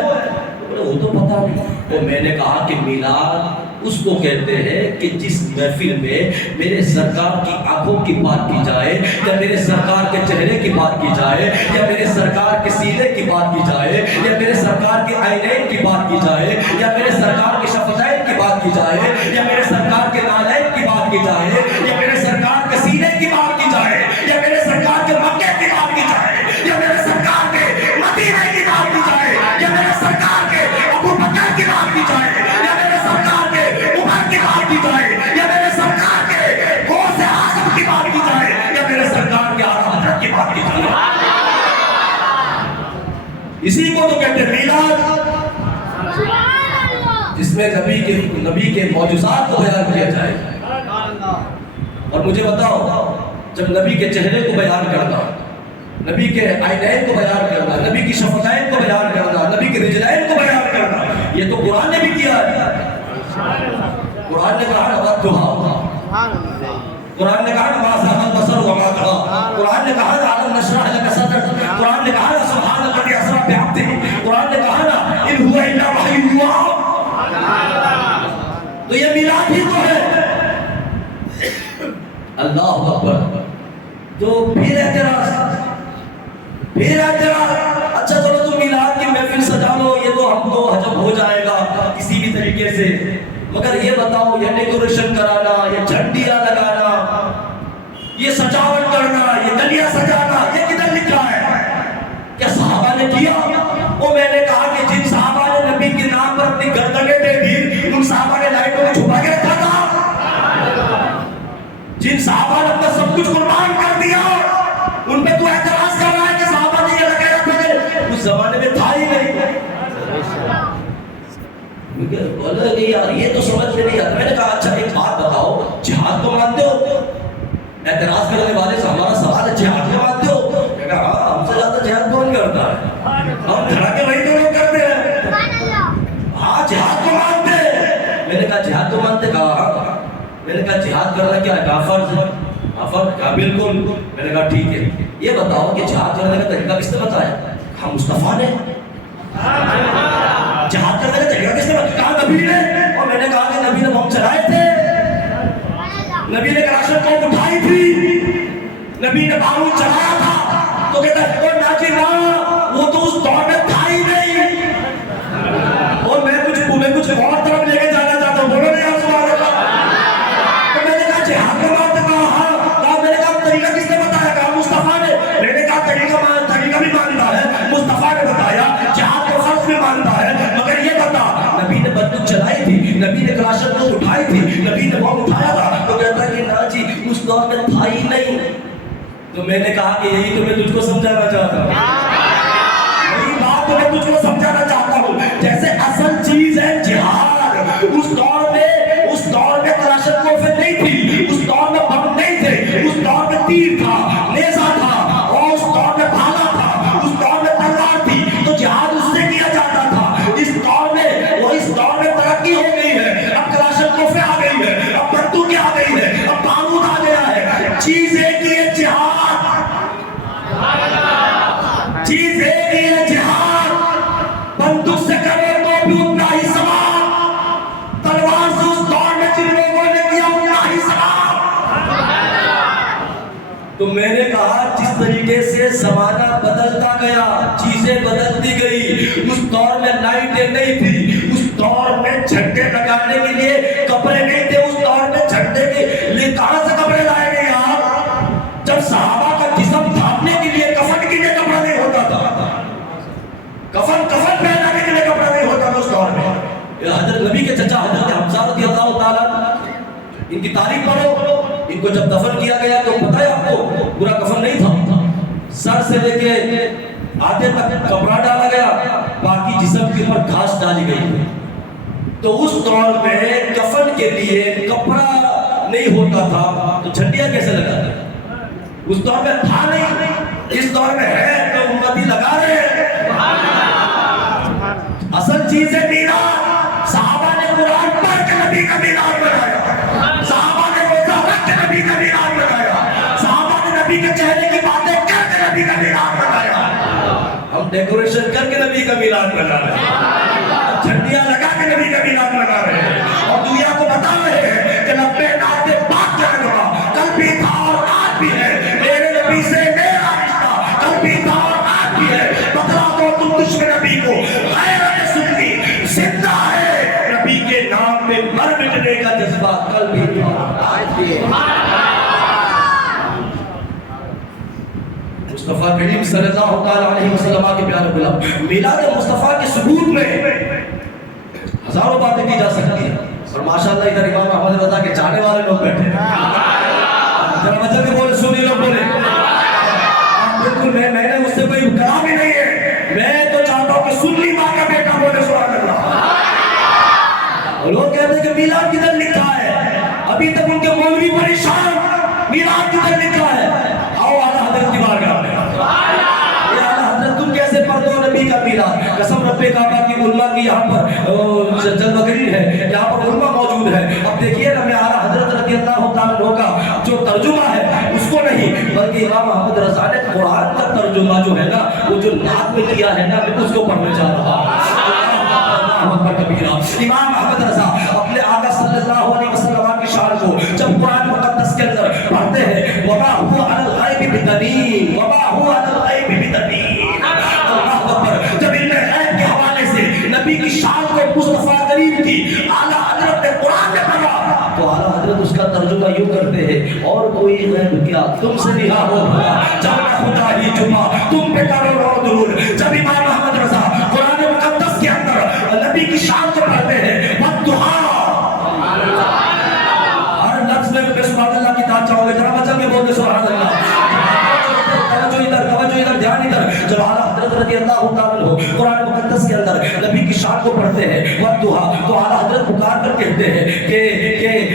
وہ تو پتہ نہیں. تو میں نے کہا کہ میلاد اس کو کہتے ہیں کہ جس محفل میں میرے سرکار کی آنکھوں کی بات کی جائے, یا میرے سرکار کے چہرے کی بات کی جائے, یا میرے سرکار کے سینے کی بات کی جائے, یا میرے سرکار کے عینین کی بات کی جائے, یا میرے سرکار کے شفتین کی بات کی جائے, یا میرے سرکار کے نالین کی بات کی جائے, یا میرے سرکار کے سینے کی بات کی جائے, یا میرے سرکار کے مکے کی بات کی جائے, یا میرے سرکار کے مدینے کی بات کی جائے, یا میرے سرکار کے ابو بکر کی بات کی جائے, یا میرے سرکار کے عمر کی بات کی جائے, یا میرے سرکار کے غوث اعظم کی بات کی جائے, یا میرے سرکار کے اعلیٰ حضرت کی بات کی جائے. اسی کو تو کہتے ہیں میلاد, جس میں نبی کے معجزات کو بیان کیا جائے. اور مجھے بتاؤ, جب نبی کے چہرے کو بیان کرنا, نبی کے عینین کو بیان کرنا, نبی کی شفتین کو بیان کرنا, نبی کے رجلین کو بیان کرنا, یہ تو قرآن نے بھی کیا ہے. قرآن نے کہا قرآن نے کہا ما زاغ البصر وما طغى, قرآن نے کہا ألم نشرح لك صدرك, قرآن نے کہا سبحان الذي أسرى بعبده, قرآن نے کہا ان هو إلا وحي يوحى. تو یہ میلاد ہی تو ہے. اللہ اکبر. تو پھر اعتراض. اچھا چلو تم میلاد کی محفل سجا لو, یہ تو ہم کو حجم ہو جائے گا کسی بھی طریقے سے, مگر یہ بتاؤ یہ ڈیکوریشن کرانا, یہ جھنڈیاں لگانا, یہ سجاوٹ کرنا, یہ گلیاں سجانا, یہ کدھر لکھا ہے؟ کیا صحابہ نے کیا؟ وہ میں نے کہا کہ جن صحابہ نے نبی کے نام پر اپنی گردنیں دے دی, ان صحابہ نے لائٹوں کو چھپا کے رکھا تھا. جن صحابہ نے اپنا سب کچھ قربان کر دیا, ان پہ تو اعتراض کر رہا ہے کہ صحابہ نے یہ لگے رکھے تھے, اس زمانے میں تھا ہی نہیں. بولے کہ یار یہ تو سمجھ میں نہیں آتا. میں نے کہا اچھا ایک بات بتاؤ, جہاد کو مانتے ہو؟ اعتراض کرنے والے سے ہمارا سوال ہے جہاد کو مانتے ہو؟ میں کہا ہاں, ہم سے زیادہ جہاد کون کرتا ہے, ہم دھڑا کے وہی تو لوگ کرتے ہیں. ہاں جہاد کو مانتے ہیں. میں نے کہا جہاد کو مانتے؟ کہا میں نے کہا جہاد کرنا کیا ہے, کہا فرض ہے. فرض کہا بالکل. میں نے کہا ٹھیک ہے, یہ بتاؤ کہ جہاد کرنے کا طریقہ کس نے بتایا؟ کہا مصطفیٰ نے. جہاد کرنے کا طریقہ کس نے بتایا؟ کہا نبی نے. اور میں نے کہا کہ نبی نے بم چلائے تھے, نبی نے کلاشن کو اٹھائی تھی, نبی نے بارود چلایا تھا. تو کہتا ہے او ناجی راہ, وہ تو اس دور میں تھا ہی نہیں. اور میں کچھ اور طرف لے کے جانا چاہتا ہوں, بولو نہیں آپ سبحان اللہ. تو میں نے کہا جہاد کو مانتے؟ کہا ہاں. کہا میں نے کہا طریقہ کس نے بتایا؟ کہا مصطفیٰ نے. میں نے کہا طریقہ بھی مانتا ہے, مصطفیٰ نے بتایا. جہاد کو فرض بھی مانتا ہے, مگر یہ بتا نبی نے بندوق چلائی تھی, نبی نے کلاشن کو اٹھائی تھی, نبی نے بم اٹھایا تھا. تو کہتا ہے کہ نا جی اس دور میں تھا ہی نہیں. تو میں نے کہا کہ یہی تو میں تجھ کو سمجھانا چاہتا ہوں, یہی بات تو میں تجھ کو سمجھانا چاہتا ہوں. جیسے اصل چیز ہے جہاد, اس دور میں کلاشن کوفے نہیں تھی, اس دور میں بم نہیں تھے, اس دور میں تیر تھا, نیزہ تھا, اور اس دور میں بھالا تھا, اس دور میں تلوار تھی. تو جہاد اس سے کیا جاتا تھا. اس دور میں ترقی ہو گئی ہے, اب کلاشن کوفے آ گئی ہے, اب بندوقیں آ گئی ہے, اب بارود آ گیا ہے. چیز ایک ہی ہے جہاد, چیز ایک ہی ہے جہاد. بندوق سے کرے تو بھی اتنا ہی ثواب, تلوار سے اس دور میں جن لوگوں نے کیا اتنا ہی ثواب. تو میں نے کہا جس طریقے سے زمانہ بدلتا گیا, چیزیں بدلتی گئی. اس دور میں لائٹیں نہیں تھی, اس دور میں جھنڈے لگانے کے لیے کپڑے نہیں تھے, اس دور میں جھنڈے کے لیے کہاں سے کپڑے لائے گئے آپ؟ جب صحابہ کا جسم ڈھانپنے کے لیے کفن کے لیے کپڑا نہیں ہوتا تھا, کفن پہنانے کے لیے کپڑا نہیں ہوتا تھا اس دور میں. حضرت نبی کے چچا حضرت حمزہ رضی اللہ تعالیٰ, ان کی تاریخ پڑھو. ان کو جب دفن کیا گیا تو پتہ ہے آپ کو, پورا کفن نہیں تھا, سر سے لے کے آدھے تک کپڑا ڈالا گیا, باقی جسم کے اوپر گھاس ڈالی گئی. تو اس دور میں کفن کے لیے کپڑا نہیں ہوتا تھا, تو جھنڈیاں کیسے لگاتے؟ اس دور میں تھا نہیں, اس دور میں ہے تو امتی لگا رہے ہیں. اصل چیز ہے میلاد. صحابہ نے قرآن پڑھ کے نبی کا میلاد بنایا, صحابہ نے روزہ رکھ کے نبی کا میلاد بنایا, صحابہ نے نبی کے چہرے کی باتیں کر کے نبی کا میلاد بنایا. ہم ڈیکوریشن کر کے نبی کا میلاد بنا رہے ہیں, جھنڈیاں لگا کے نبی کا میلاد بنا رہے ہیں, اور دنیا کو بتا رہے ہیں کہ نبے نات پاک کیا ہوا, کل بھی تھا اور آج بھی ہے. میرے نبی سے میرا رشتہ کل بھی تھا اور آج بھی ہے. بتلا دو تم دشمن نبی کو, غیر سنی زندہ ہے, نبی کے نام میں مر مٹنے کا جذبہ کل بھی تھا آج بھی ہے. مصطفیٰ کریم صلی اللہ تعالیٰ علیہ وسلم کے پیارے غلام, میلاد مصطفیٰ کے ثبوت میں ہزاروں باتیں کی جا سکتی ہیں, اور ماشاءاللہ ادھر امام احمد رضا کے چاہنے والے لوگ بیٹھے ہیں. ذرا مجھے بھی بولے, سنی لوگ بولے. بالکل میں نے اس سے کوئی کلام ہی نہیں ہے, میں تو چاہتا ہوں کہ سنی ماں کا بیٹا بولے سبحان اللہ. اور لوگ کہتے ہیں کہ میلاد کدھر لکھا ہے, ابھی تک ان کے مولوی پریشان, میلاد کدھر لکھا ہے. آؤ اعلیٰ حضرت کی بارگاہ میں, اعلیٰ حضرت تم کیسے پڑھ دو نبی کا میلاد؟ قسم رب کعبہ کی علماء کی یہاں پر جلوہ گری ہے, یہاں پر علماء موجود ہے. اب دیکھیے نا, میں اعلیٰ حضرت رضی اللہ تعالیٰ کا جو ترجمہ ہے اس کو نہیں, بلکہ امام احمد رضا نے قرآن کا ترجمہ جو ہے نا, وہ جو نعت میں کیا ہے نا, میں اس کو پڑھنے جا رہا ہوں. امام احمد رضا اپنے آقا صلی صلی اللہ علیہ وسلم کی شان کو جب قرآن مقدس کے اندر پڑھتے ہیں وما هو علی الغیب بدلیل وما هو علی الغیب بدلیل، اللہ اکبر، جب علم غیب کے حوالے سے نبی کی شان کو مصطفیٰ کریم کی اعلیٰ حضرت نے قرآن میں پڑھا تو اعلیٰ حضرت اس کا ترجمہ یوں کرتے ہیں اور کوئی غیب کیا تم سے رہا ہو بھلا، جب میں خدا ہی چھپا تم پہ کرو رو درود۔ جب امام احمد رضا قرآن مقدس کے اندر نبی کی شان کو پڑھتے ہیں والضحیٰ، ہر لفظ میں سبحان اللہ کی تعریف چاہو گے، ذرا بچہ کے بولتے سبحان اللہ، توجہ ادھر دھیان ادھر۔ جب اعلیٰ حضرت رضی اللہ تعالیٰ عنہ قرآن مقدس کے اندر نبی کی شان کو پڑھتے ہیں والضحیٰ تو اعلیٰ حضرت پکار کر کہتے ہیں کہ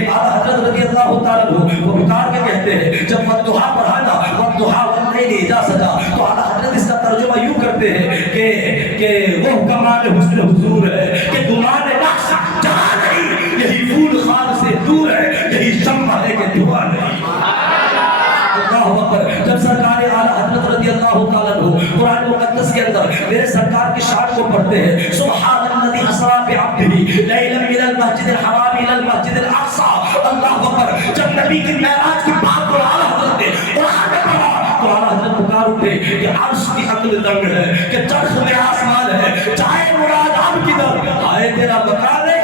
اعلیٰ حضرت رضی اللہ تعالیٰ عنہ وہ پکار کے کہتے ہیں جب والضحیٰ پڑھا نا والضحیٰ واللیل اذا سجا تو اعلیٰ حضرت اس کا ترجمہ یوں کرتے ہیں کہ وہ کمال حسن حضور ہے کہ گمان نقش جہاں نہیں، یہی پھول خار سے دور ہے، یہی شمع ہے کہ دھواں نہیں۔ اللہ اکبر، جب سرکار اعلیٰ حضرت رضی اللہ تعالیٰ عنہ قرآن مقدس کے اندر میرے سرکار کی شان کو پڑھتے ہیں سبحان الذی اسریٰ بعبدہ لیلا من المسجد الحرام الی المسجد الاقصی، اللہ اکبر، جب نبی کی معراج کی بات کو اعلیٰ حضرت نے قرآن میں پڑھا تو اعلیٰ حضرت پکار اٹھے کہ عرش کی عقل دنگ ہے کہ چرخ میں آسمان ہے، چاہے مراد اب کدھر آئے تیرا مکان ہے۔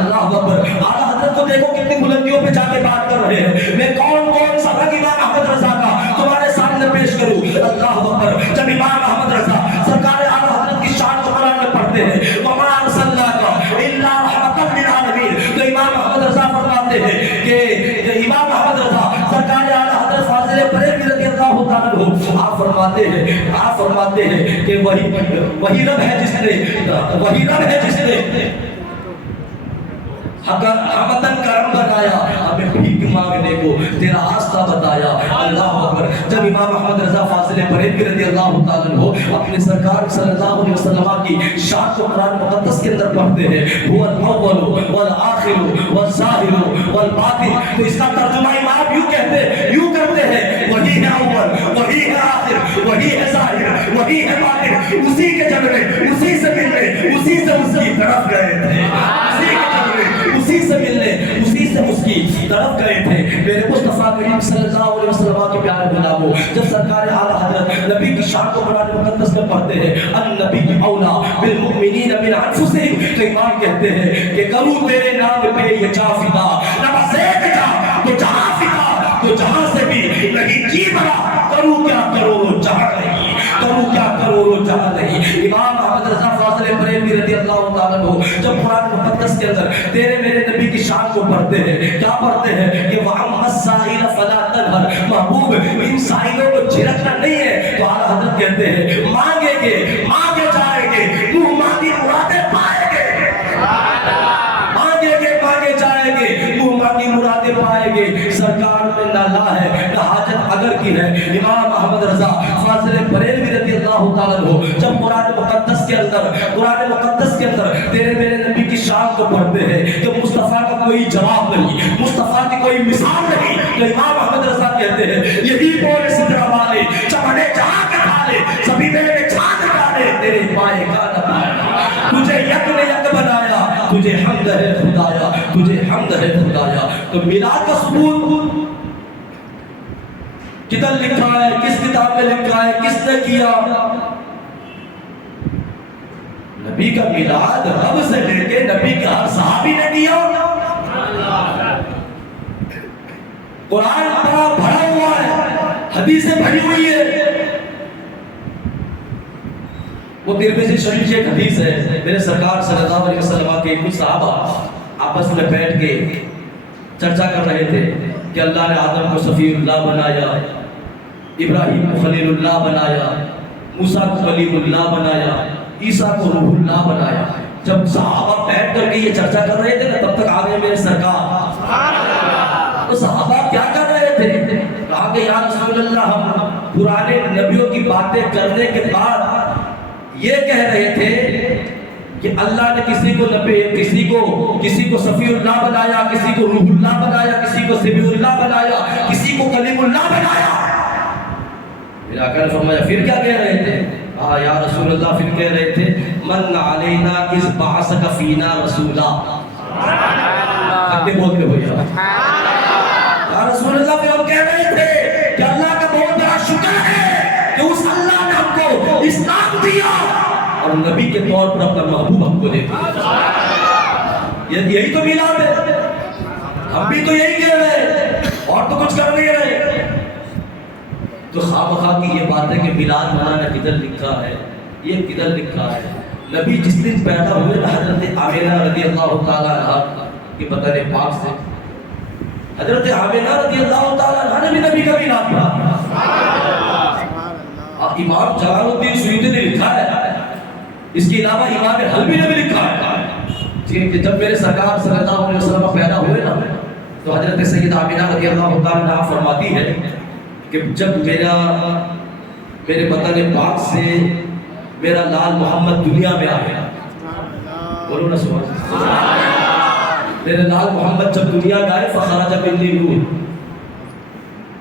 اللہ اکبر، اعلیٰ حضرت کو دیکھو کتنی بلندیوں پہ جا کے بات کر رہے ہیں، میں کون سا رنگ امام احمد رضا کا تمہارے سامنے پیش کروں۔ اللہ اکبر، جب امام احمد رضا سرکار اعلیٰ حضرت کی شان کو قرآن میں پڑھتے ہیں وما ارسلناک الا رحمۃ للعالمین تو امام احمد رضا فرماتے ہیں کہ امام احمد رضا سرکار اعلیٰ حضرت فاضل بریلوی رضی اللہ تعالیٰ عنہ آپ فرماتے ہیں کہ وہی رب ہے جس نے حمدن کرم بنایا، ہمیں بھیک مانگنے کو تیرا راستہ بتایا۔ اللہ اکبر، جب امام احمد رضا فاضل بریلوی رضی اللہ تعالیٰ عنہ اپنے سرکار صلی اللہ علیہ وسلم کی شان کو قرآن مقدس کے اندر پڑھتے ہیں هو الاول والآخر والظاہر والباطن تو اس کا ترجمہ امام یوں کرتے ہیں وہی ہے اول، وہی ہے آخر، وہی ہے ظاہر، وہی ہے باطن، اسی کے جلوے، اسی سے ملنے، اسی سے اس کی طرف گئے تھے، اسی سے ملنے، اسی سے اس کی طرف گئے تھے۔ میرے مصطفیٰ کریم صلی اللہ علیہ وسلم کے پیارے غلاموں، جب سرکار اعلیٰ حضرت نبی کی شان کو قرآن مقدس میں پڑھتے ہیں النبی اولا بالمؤمنین من انفسہم تو امام کہتے ہیں کہ کروں تیرے نام پہ یہ جا فدا، نماز ایک جا تو جہاں فدا تو جہاں سے بھی نہیں جی بڑا، کروں کیا کرو جہاں نہیں، کروں کیا کرو جہاں نہیں۔ امام احمد رضا فاضل بریلوی رضی اللہ تعالیٰ عنہ جب قرآن مقدس کے اندر تیرے میرے نبی کی شان کو پڑھتے ہیں کیا پڑھتے ہیں کہ وَأَمَّا السَّائِلَ فَلَا تَنْهَرْ، محبوب ان سائلوں کو جھڑکنا نہیں ہے تو اعلیٰ حضرت کہتے ہیں مانگے گے مانگے جائیں گے منہ مانگی مرادیں پائیں گے، مانگے گے مانگے جائیں گے منہ مانگی مرادیں پائیں گے۔ سرکار میں نہ لا ہے نہ حاجت اگر کی ہے۔ امام احمد رضا فاضل بریلوی رضی اللہ تعالیٰ عنہ جب قرآن مقدس کے اندر تیرے میرے نبی کی شان کو پڑھتے ہیں کہ مصطفیٰ کا کوئی جواب نہیں، مصطفیٰ کی کوئی مثال نہیں، تو امام احمد رضا کہتے ہیں یہی بولے سدرا والے چمڑے جہاں کے ڈالے سبھی میرے چاند ڈالے تیرے پائے کا نہ پایا، تجھے یک نے یک بنایا، تجھے حمد ہے خدایا، تجھے حمد ہے خدایا۔ تو میلاد کا ثبوت کدھر لکھا ہے، کس کتاب میں لکھا ہے، کس نے کیا؟ نبی کا میلاد رب سے لے کے نبی کے ہر صحابی نے کیا۔ قرآن پڑھا بھرا ہوا ہے، حدیثیں بھری ہوئی ہے۔ وہ ترمذی شریف کی ایک حدیث ہے، میرے سرکار صلی اللہ علیہ وسلم کے کچھ صحابہ آپس میں بیٹھ کے چرچا کر رہے تھے کہ اللہ نے آدم کو صفی اللہ بنایا، ابراہیم کو خلیل اللہ بنایا، موسیٰ کو کلیم اللہ بنایا، عیسیٰ کو روح اللہ بنایا۔ جب صحابہ بیٹھ کر کے یہ چرچا کر رہے تھے نا تب تک آ گئے میرے سرکار۔ تو صحابہ کیا کر رہے تھے؟ کہا کہ یا رسول اللہ ہم پرانے نبیوں کی باتیں کرنے کے بعد یہ کہہ رہے تھے کہ اللہ نے کسی کو صفی اللہ بنایا، کسی کو روح اللہ بنایا، کسی کو سمیع اللہ بنایا، کسی کو کلیم اللہ بنایا۔ پھر آقا نے فرمایا پھر کیا کہہ رہے تھے؟ کہا یا رسول اللہ پھر کہہ رہے تھے من علینا اذ بعثک فینا رسولا، کے بولتے ہو یا رسول اللہ پہ ہم کہہ رہے تھے کہ اللہ کا بہت بڑا شکر ہے کہ اس اللہ نے ہم کو اسلام دیا اور نبی کے طور پر اپنا محبوب ہم کو دے دیا. یہی تو میلاد ہے. ہم بھی تو یہی کہہ رہے ہیں اور تو کچھ کر نہیں رہے. تو خواہ مخواہ کی یہ بات ہے کہ میلاد منانا کدھر لکھا ہے, یہ کدھر لکھا ہے. نبی جس دن پیدا ہوئے نا حضرت آمینہ رضی اللہ تعالیٰ عنہ کے بدن پاک سے, حضرت آمینہ رضی اللہ تعالیٰ عنہ نے بھی نبی کا میلاد پڑھا. امام جلال الدین سیوطی نے لکھا ہے, اس کے علاوہ امام حلبی نے بھی لکھا ہے کہ جب میرے سرکار صلی اللہ علیہ وسلم پیدا ہوئے نا تو حضرت سیدہ آمینہ رضی اللہ تعالیٰ عنہ فرماتی ہے کہ جب میرے بدن پاک سے میرا لال محمد دنیا میں آیا, بولو نا سبحان اللہ, میرے لال محمد جب دنیا میں آئے فخرج منی نور,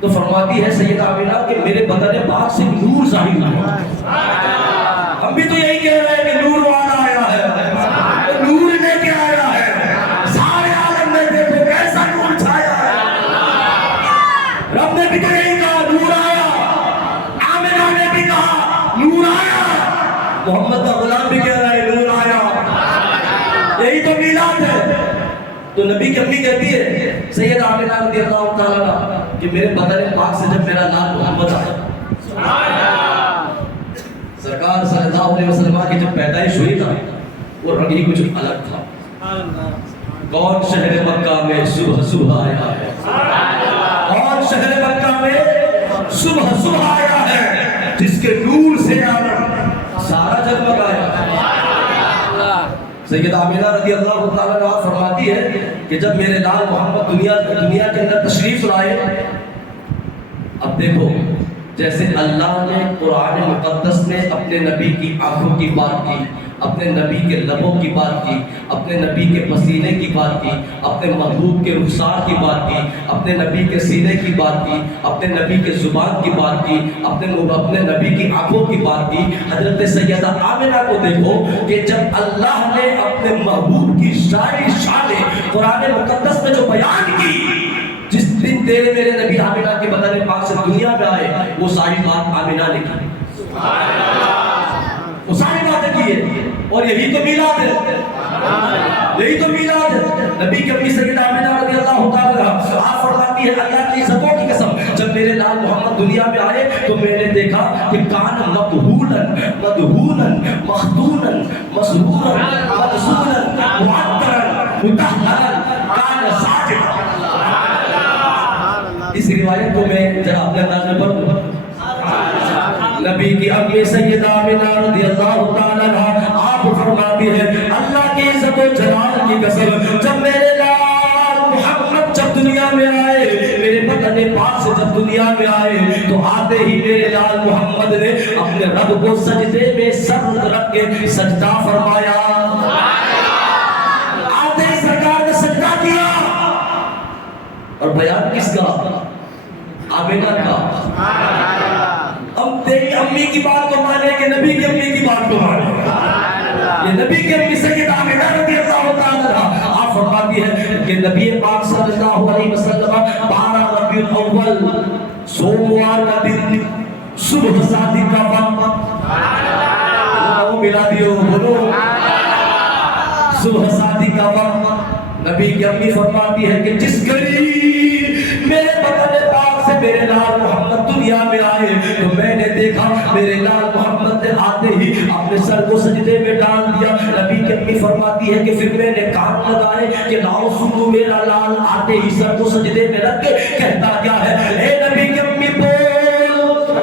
تو فرماتی ہے سیدہ آمینہ کہ میرے بدن پاک سے نور ظاہر ہوا. ہم بھی تو یہی کہہ رہے ہیں کہ نور والا آیا ہے, نور نے کیا آیا ہے, سارے عالم میں دیکھو کیسا نور چھایا ہے. رب نے بھی تو یہی کہا نور آیا, آمینہ نے بھی کہا نور آیا, محمد کا غلام بھی کہہ رہا ہے نور آیا. یہی تو میلاد ہے. تو نبی کی امی کہتی ہے سیدہ آمینہ رضی اللہ تعالیٰ عنہ کہ میرے بدن پاک سے جب میرا لال محمد آیا, سرکار صلی اللہ علیہ وسلم کی جب پیدائش ہوئی نا وہ رنگ ہی کچھ الگ تھا. کون شہر مکہ میں صبح صبح آیا ہے, کون شہر مکہ میں صبح صبح آیا ہے, جس کے نور سے عالم سارا جگمگایا ہے. سیدہ آمینہ رضی اللہ تعالیٰ عنہ فرماتی ہے کہ جب میرے لال محمد دنیا کے اندر تشریف لائے, اب دیکھو جیسے اللہ نے قرآن مقدس میں اپنے نبی کی آنکھوں کی بات کی, اپنے نبی کے لبوں کی بات کی, اپنے نبی کے پسینے کی بات کی, اپنے محبوب کے رخسار کی بات کی, اپنے نبی کے سینے کی بات کی, اپنے نبی کے زبان کی بات کی, اپنے نبی کی آنکھوں کی بات کی. حضرت سیدہ آمینہ کو دیکھو کہ جب اللہ نے اپنے محبوب کی ساری شانیں قرآن مقدس میں جو بیان کی, جس دن تیرے میرے نبی آمینہ کے بدن پاک سے دنیا میں آئے, وہ ساری بات آمینہ نے کی, وہ ساری باتیں کی ہے. اور یہی تو میلاد ہے, یہی تو میلاد ہے. نبی کی امی سیدہ آمینہ رضی اللہ تعالیٰ عنہ آپ فرماتی ہے اللہ کی عزتوں کی قسم جب میرے لال محمد دنیا میں آئے تو میں نے دیکھا کہ کان مدہولن مدہونن مخدونن مسحورن مدسولن معطرن مطہرن کان ساجدا. اس روایت کو میں ذرا اپنے انداز میں پڑھ دوں. نبی کی امی سیدہ آمینہ رضی اللہ تعالیٰ عنہ آپ فرماتی ہے اللہ کی عزت و جلال کی قسم جب میرے لال محمد جب دنیا میں آئے, میرے بدن پاک سے جب دنیا میں آئے تو آتے ہی میرے لال محمد نے اپنے رب کو سجدے میں سر رکھ کے سجدہ فرمایا. آتے ہی سرکار نے سجدہ کیا, اور بیان کس کا, آمینہ کا. ہم تیری امی کی بات کو مانے کہ نبی کی امی کی بات کو مانے. یہ نبی کی امی سیدہ آمینہ رضی اللہ تعالیٰ عنہ آپ فرماتی ہے کہ نبی پاک صلی اللہ علیہ وسلم 12 ربیع الاول سوموار کا دن صبح شادی کا وقت, میلادیوں بولو, صبح شادی کا وقت نبی کی امی فرماتی ہے کہ جس گھڑی میرے بدن پاک سے میرے لال محمد دنیا میں آئے تو میں نے دیکھا میرے لال محمد نے آتے ہی اپنے سر کو سجدے میں ڈال دیا. نبی کی امی فرماتی ہے کہ پھر میں نے کان لگائے کہ لاؤ سنو میرا لال آتے ہی سر کو سجدے میں رکھ کے کہتا کیا ہے, اے نبی کی امی بول,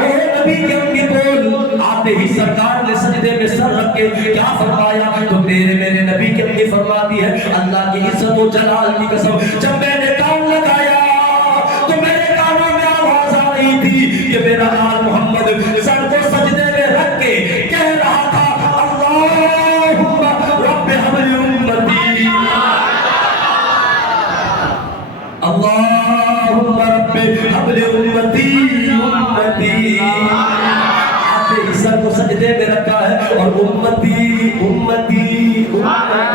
اے نبی کی امی بول. آتے ہی سرکار نے سجدے میں سر رکھ کے کیا فرمایا, تو میرے نبی کی امی فرماتی ہے اللہ کی عزت و جلال کی قسم جب میں نے کان لگایا تو میرے کانوں میں آواز آ رہی تھی کہ میرا لال محمد سر کو سجدے میں رکھ کے کہہ رہا تھا اللہم رب حب لی امتی, اللہم رب حب لی امتی امتی. آتے ہی سر کو سجدے میں رکھا ہے اور امتی امتی امتی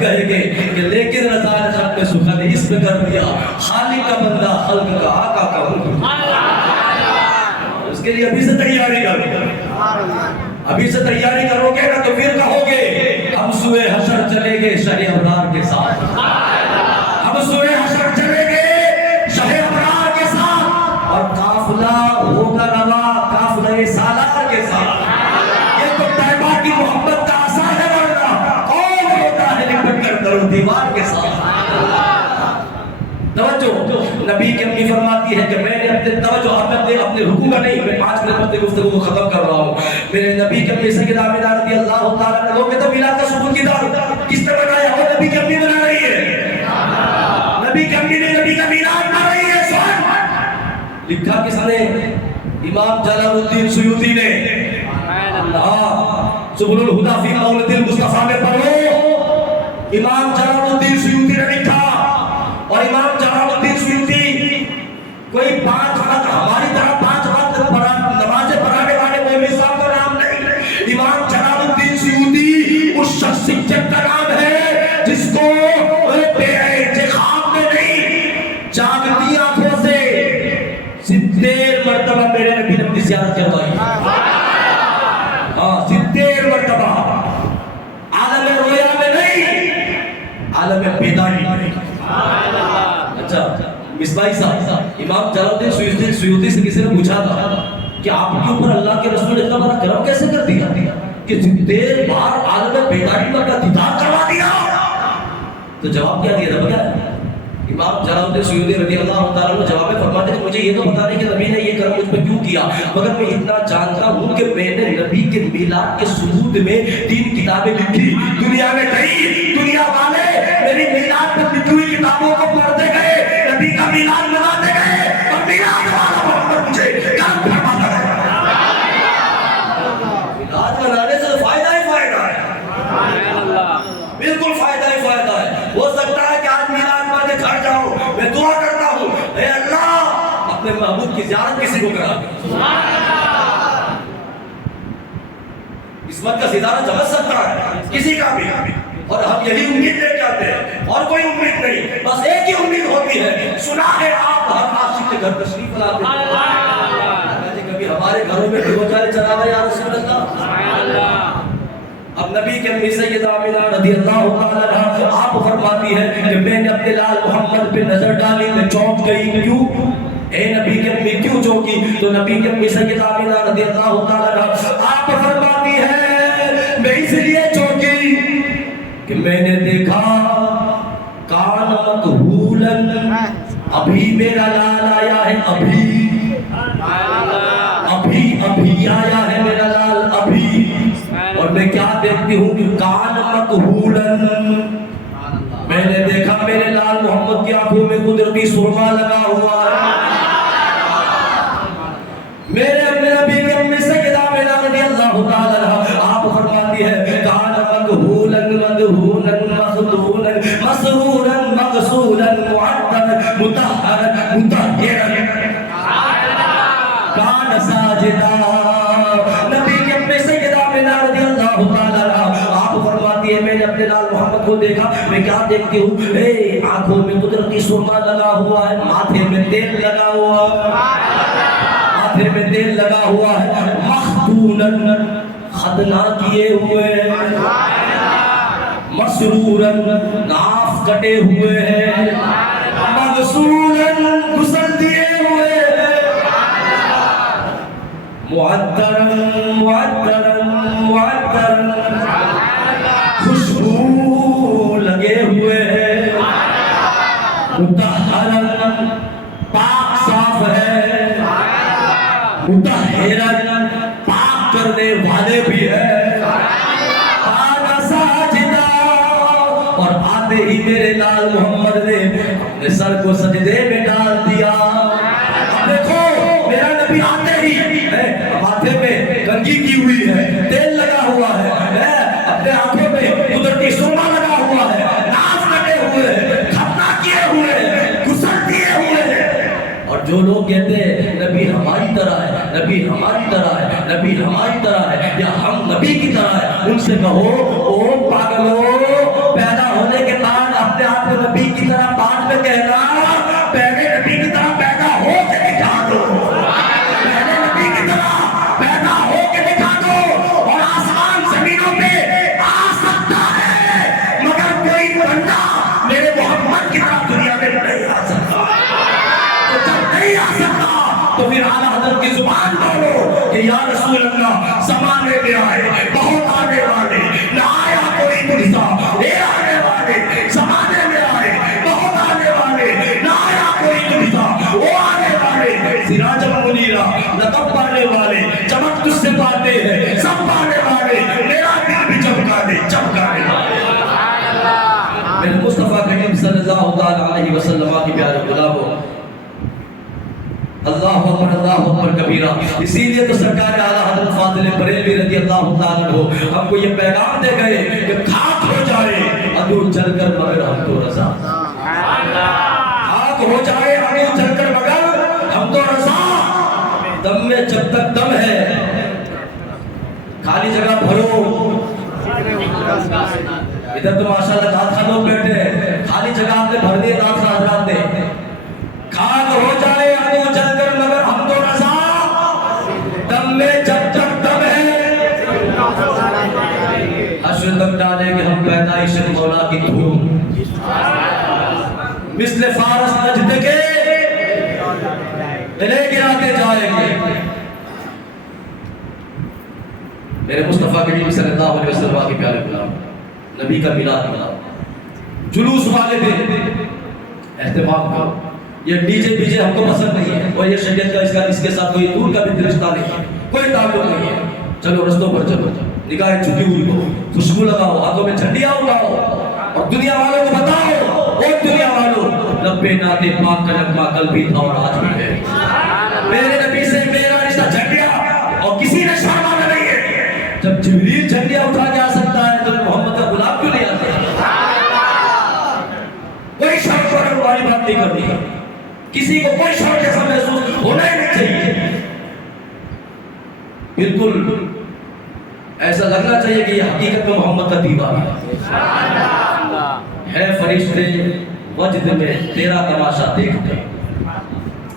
کہیں گے کہ لیکن رضا نے ختم سخن اس پہ کر دیا، خالق کا بندہ خلق کا آقا کا حکم۔ اس کے لیے ابھی سے تیاری کرو، ابھی سے تیاری کرو گے نا تو پھر کہو گے ہم سوئے حشر چلے گے شہ ابرار کے ساتھ، ہم سوئے حشر چلے گے شہ ابرار کے ساتھ، اور قافلہ ہوگا روا قافلہ سالار کے ساتھ۔ یہ تو طیبہ کی محبت کا اثر ہے، ورنہ کون ہوتا ہے لپٹ کر در و دیوار کے ساتھ۔ توجہ، نبی کی امی فرماتی ہے کہ میں نے اپنے توجہ اپنے رکوع کا نہیں، میں 5 منٹ اپنے گفتگو کو ختم کر رہا ہوں۔ میرے نبی کی امی سیدہ آمنہ رضی اللہ تعالیٰ عنہ، لوگ کہتے ہیں میلاد کا ثبوت کدھر، کس نے بنایا؟ وہ نبی کی امی بنا رہی ہے، نبی کی امی نے نبی کا میلاد بنا رہی ہے۔ سن، لکھا کس نے؟ امام جلال الدین سیوطی نے۔ سبل الہدی فی مولد المصطفیٰ میں پڑھو، امام جلال الدین سیوطی نے لکھا۔ اور امام جلال الدین سیوطی کوئی 5 وقت ہماری طرح 5 وقت نمازیں پڑھانے والے مولوی صاحب کا نام نہیں، امام جلال الدین سیوطی اس شخصیت کا نام ہے جس کو خواب میں نہیں، جاگتی آنکھوں سے 70 مرتبہ میرے نبی نے اپنی زیارت کروائی۔ ہاں 70 مرتبہ، عالم رویا میں نہیں، عالم بیداری میں۔ اچھا مصباحی صاحب، امام جلال الدین سیوطی سے کسی نے پوچھا تھا کہ آپ کے اوپر اللہ کے رسول نے اتنا بڑا کرم کیسے کر دیا کہ 70 بار عالم بیداری میں کا دیدار کروا دیا؟ تو جواب کیا دیا تھا پتہ ہے؟ امام جلال الدین سیوطی رضی اللہ تعالیٰ عنہ جواب میں فرماتے ہیں کہ مجھے یہ تو پتا نہیں کہ نبی نے یہ کرم مجھ پہ کیوں کیا، مگر میں اتنا جانتا ہوں کہ میں نے نبی کے میلاد کے ثبوت میں 3 کتابیں لکھی، دنیا میں کئی دنیا والے میری میلاد پر لکھی ہوئی کتابوں کو پڑھتے گئے، نبی کا میلاد مناتے گئے، اور میلاد والا محمد مجھے یاد فرماتا ہے۔ میلاد منانے سے فائدہ ہی فائدہ ہے، بالکل فائدہ ہی فائدہ ہے۔ ہو سکتا ہے کہ آج میلاد پڑھ کے گھر جاؤ، میں دعا کرتا ہوں اے اللہ اپنے محبوب کی زیارت کسی کو کرا دے۔ قسمت کا ستارہ چمک سکتا ہے کسی کا بھی، اور ہم یہی امید لے کے آتے ہیں، اور کوئی امید نہیں، بس ایک ہی امید ہوتی ہے۔ سنا ہے آپ ہر عاشق کے گھر تشریف لاتے ہیں، کبھی ہمارے گھروں میں ڈھول چلا گیا یا رسول اللہ۔ اب نبی کے امی سیدہ آمنہ رضی اللہ تعالیٰ عنہ آپ فرماتی ہے کہ میں نے اپنے لال محمد پہ نظر ڈالی، میں چونک گئی۔ کیوں؟ اے نبی کے امی کیوں چونکی؟ تو نبی کے امی سیدہ آمنہ رضی اللہ تعالیٰ عنہ آپ فرماتی ہے میں اس لیے چونکی کہ میں نے دیکھا کان مکحولاً، ابھی میرا لال آیا ہے، ابھی آیا ہے میرا لال، ابھی۔ اور میں کیا دیکھتی ہوں کہ کان مکحولاً، میں نے دیکھا میرے لال محمد کی آنکھوں میں قدرتی سرما لگا ہوا ہے۔ میرے اپنے نبی کے امی سیدہ آمنہ رضی اللہ تعالیٰ عنہ آپ فرماتی ہے کان مکحولاً مدہولاً مخدولاً مسروراً مغسولاً معطراً مطہراً مطہراً کان ساجداً۔ نبی کے اپنے سیدہ آمنہ رضی اللہ تعالیٰ عنہ آپ فرماتی ہے میں نے اپنے لال محمد کو دیکھا، میں کیا دیکھتی ہوں؟ اے آنکھوں میں قدرتی سرما لگا ہوا ہے، ماتھے میں تیل لگا ہوا ہے، ماتھے میں تیل لگا ہوا ہے، مختوناً ختنہ کیے ہوئے، مسروراً ناف کٹے ہوئے ہیں، مغسولاً غسل دیے ہوئے، معطراً خوشبو لگے ہوئے ہیں، مطہراً پاک صاف ہے، مطہراً پاک کرنے والے بھی ہیں، کان ساجداً۔ اور آتے ہی میرے لال محمد نے اپنے سر کو سجدے میں ڈال دیا۔ اب دیکھو میرا نبی آتے ہی ماتھے میں کنگھی کی ہوئی ہے، تیل لگا ہوا ہے، اپنے آنکھوں میں قدرتی سرما لگا ہوا ہے، ناف کٹے ہوئے ہیں، ختنہ کیے ہوئے ہیں، غسل دیے ہوئے ہیں۔ اور جو لوگ کہتے ہیں نبی ہماری طرح ہے، نبی ہماری طرح ہے، نبی ہماری طرح ہے، یا ہم نبی کی طرح ہے، ان سے کہو او پاگلو پیدا ہونے کے بعد اپنے آپ کو نبی کی طرح بعد میں کہنا پہلے نبی کی طرح پیدا ہو کے دکھا دو، پہلے نبی کی طرح پیدا ہو کے دکھا دو، اور آسمان زمینوں پہ آ سکتا ہے مگر کوئی بندہ میرے محمد کی طرح دنیا میں نہیں آ سکتا۔ تو جب نہیں آ سکتا تو پھر اعلیٰ حضرت کی زبان بولو کہ یا رسول اللہ زمانے میں آئے بہت آنے والے، نہ آیا کوئی مرزا، اے آنے والے زمانے میں آئے بہت آنے والے، نہ آیا کوئی مرزا، وہ آنے والے سراج منیرہ لقب پانے والے، چمک تجھ سے پاتے ہیں سب پانے والے، میرا دل بھی چمکا دے چمکانے والے۔ میرے مصطفیٰ کریم صلی اللہ علیہ وسلم کی پیارے غلاموں، اللہ اکبر کبیرہ، اسی لیے تو سرکار اعلیٰ حضرت فاضل بریلوی رضی اللہ تعالیٰ عنہ ہم کو یہ پیغام دے گئے کہ خاک ہو جائے عدو جل کر مگر ہم تو رضا، خاک ہو جائے عدو جل کر مگر ہم تو رضا، دم میں جب تک دم ہے خالی جگہ بھرو، ادھر تو ماشاءاللہ دانت خان لوگ بیٹھے ہیں، خالی جگہ آپ نے بھر دیے دانت خان حضرات نے، خاک ہو جائے عدو جل کر مگر ہم تو رضا، دم میں جب تک دم ہے، حشر تک ڈالیں گے ہم پیدائش مولا کی دھوم، مثل فارس نجد کے گلے گراتے جائیں گے۔ میرے مصطفیٰ کریم صلی اللہ علیہ وسلم کے پیارے غلام، نبی کا میلاد مناؤ، جلوس والے دن اہتمام کرو، یہ ڈی جے بی جے ہم کو پسند نہیں ہے، اور یہ شریعت کا اس کے ساتھ کوئی دور کا بھی رشتہ نہیں ہے، کوئی تعلق نہیں ہے۔ چلو رستوں پر چلو، نگاہیں جھکی ہوئی ہو، خوشبو لگاؤ، ہاتھوں میں جھنڈیاں اٹھاؤ، اور دنیا والوں کو بتاؤ، اور دنیا والوں لبے ناطے پاک کا نغمہ کل بھی تھا اور آج بھی ہے، میرے نبی سے میرا رشتہ جھنڈیا، اور کسی نے شرمانا نہیں ہے۔ جب جبریل جھنڈیا اٹھا کے آ سکتا ہے تو محمد کا غلام کیوں نہیں آتے؟ کوئی شرم کرنے والی بات نہیں کرنی ہے، کسی کو کوئی شرم جیسا محسوس ہونا ہی نہیں چاہیے، بالکل ایسا لگنا چاہیے کہ یہ حقیقت میں محمد کا دیوانہ ہے۔ فرشتے وجد میں تیرا تماشا دیکھ کر،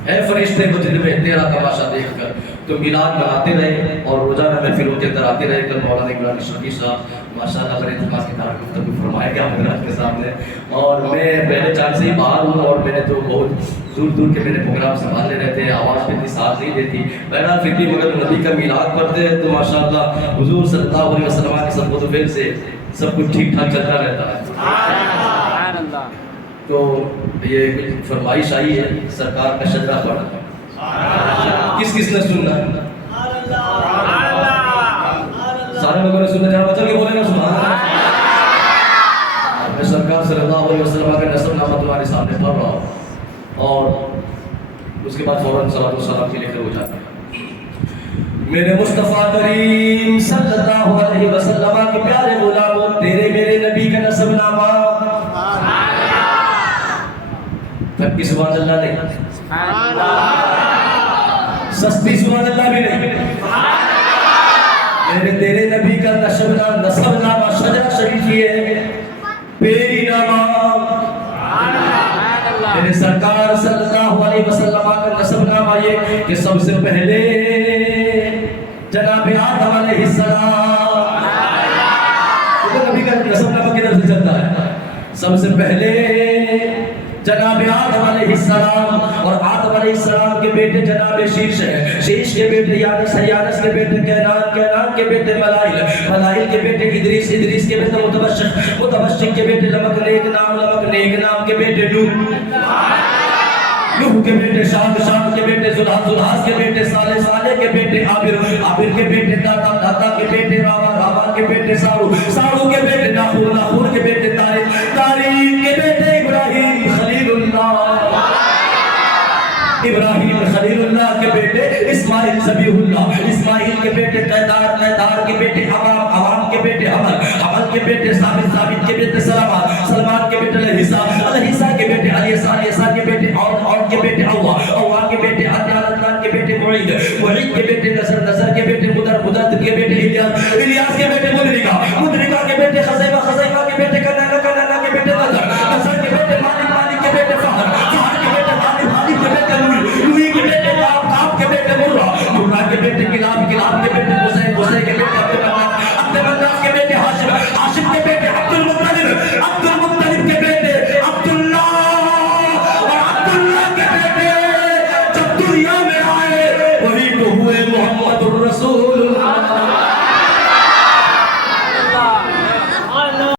ہے فرشتے وجد میں تیرا تماشا دیکھ کر، تو میلاد مناتے رہے اور روزانہ محفلوں کے اندر آتے رہے۔ کل مولانا اقبال شفیع صاحب ماشاءاللہ بڑے اتفاق کے ساتھ گفتگو فرمائے گا حضرات کے سامنے، اور میں پہلے چار سے ہی باہر ہوں، اور میں نے تو بہت دور دور کے میرے پروگرام سنبھالنے رہتے ہیں، آواز بھی اتنی ساتھ نہیں دیتی، بہرحال پھر بھی مگر نبی کا میلاد پڑھتے ہیں تو ماشاءاللہ حضور صلی اللہ علیہ وسلم کے سب کو فیل سے سب کچھ ٹھیک ٹھاک چلتا رہتا ہے۔ تو یہ فرمائش آئی ہے سرکار کا شجرہ پڑھنا، کس کس نے سننا ہے؟ سارے لوگوں نے سننا، جہاں بچل کے بولے نا سبحان اللہ۔ میں سرکار صلی اللہ علیہ وسلم کا نسب نامہ تمہارے سامنے پڑھ رہا ہوں، اور اس کے بعد فوراً صلاۃ والسلام کے لیے کھڑے ہو جاتے ہیں۔ میرے مصطفیٰ کریم صلی اللہ علیہ وسلم کے پیارے غلاموں، تیرے میرے نبی کا نسب نامہ، تب کی سبحان اللہ نہیں، سستی سبحان اللہ بھی نہیں، میرے تیرے نبی کا نسب نامہ شجرہ شریف ہے، پیری نامہ، میرے سرکار صلی اللہ علیہ وسلم کا نسب نامہ یہ کہ سب سے پہلے جناب آدم علیہ السلام، نبی کا نسب نامہ کدھر سے چلتا ہے؟ سب سے پہلے جناب آدم علیہ السلام، اور آدم علیہ السلام کے بیٹے جناب شیش ہے، شیش کے بیٹے یانس ہے، یانس کے بیٹے کینان، کینان کے بیٹے ملائل، ملائل کے بیٹے ادریس، ادریس کے بیٹے متبشر، متبشر کے بیٹے لمک نیک نام، لمک نیک نام کے بیٹے نوح، نوح کے بیٹے شام، شام کے بیٹے زلحاظ، زلحاظ کے بیٹے صالح، صالح کے بیٹے عابر، عابر کے بیٹے داتا، داتا کے بیٹے راوا، راوا کے بیٹے سارو، سارو کے بیٹے ناخور، ناخور کے بیٹے تاریخ، تاریخ کے بیٹے ابراہیم خلیل اللہ، ابراہیم خلیل اللہ کے بیٹے اسماعیل ذبیح اللہ، اسماعیل کے بیٹے قیدار، قیدار کے بیٹے عوام، عوام کے بیٹے حمل، حمل کے بیٹے ثابت، ثابت کے بیٹے سلمان، سلمان کے بیٹے الہیسا، الہیسا کے بیٹے علیسا، علیسا کے بیٹے اور کے بیٹے اوا، اوا کے بیٹے عدنان، عدنان کے بیٹے معید، معید کے بیٹے نصر، نصر کے بیٹے مدر، مدر کے بیٹے الیاس، الیاس کے بیٹے مدرکہ، مدرکہ کے بیٹے خزیمہ، خزیمہ کے بیٹے کنعان، کنعان بیٹے جب دنیا میں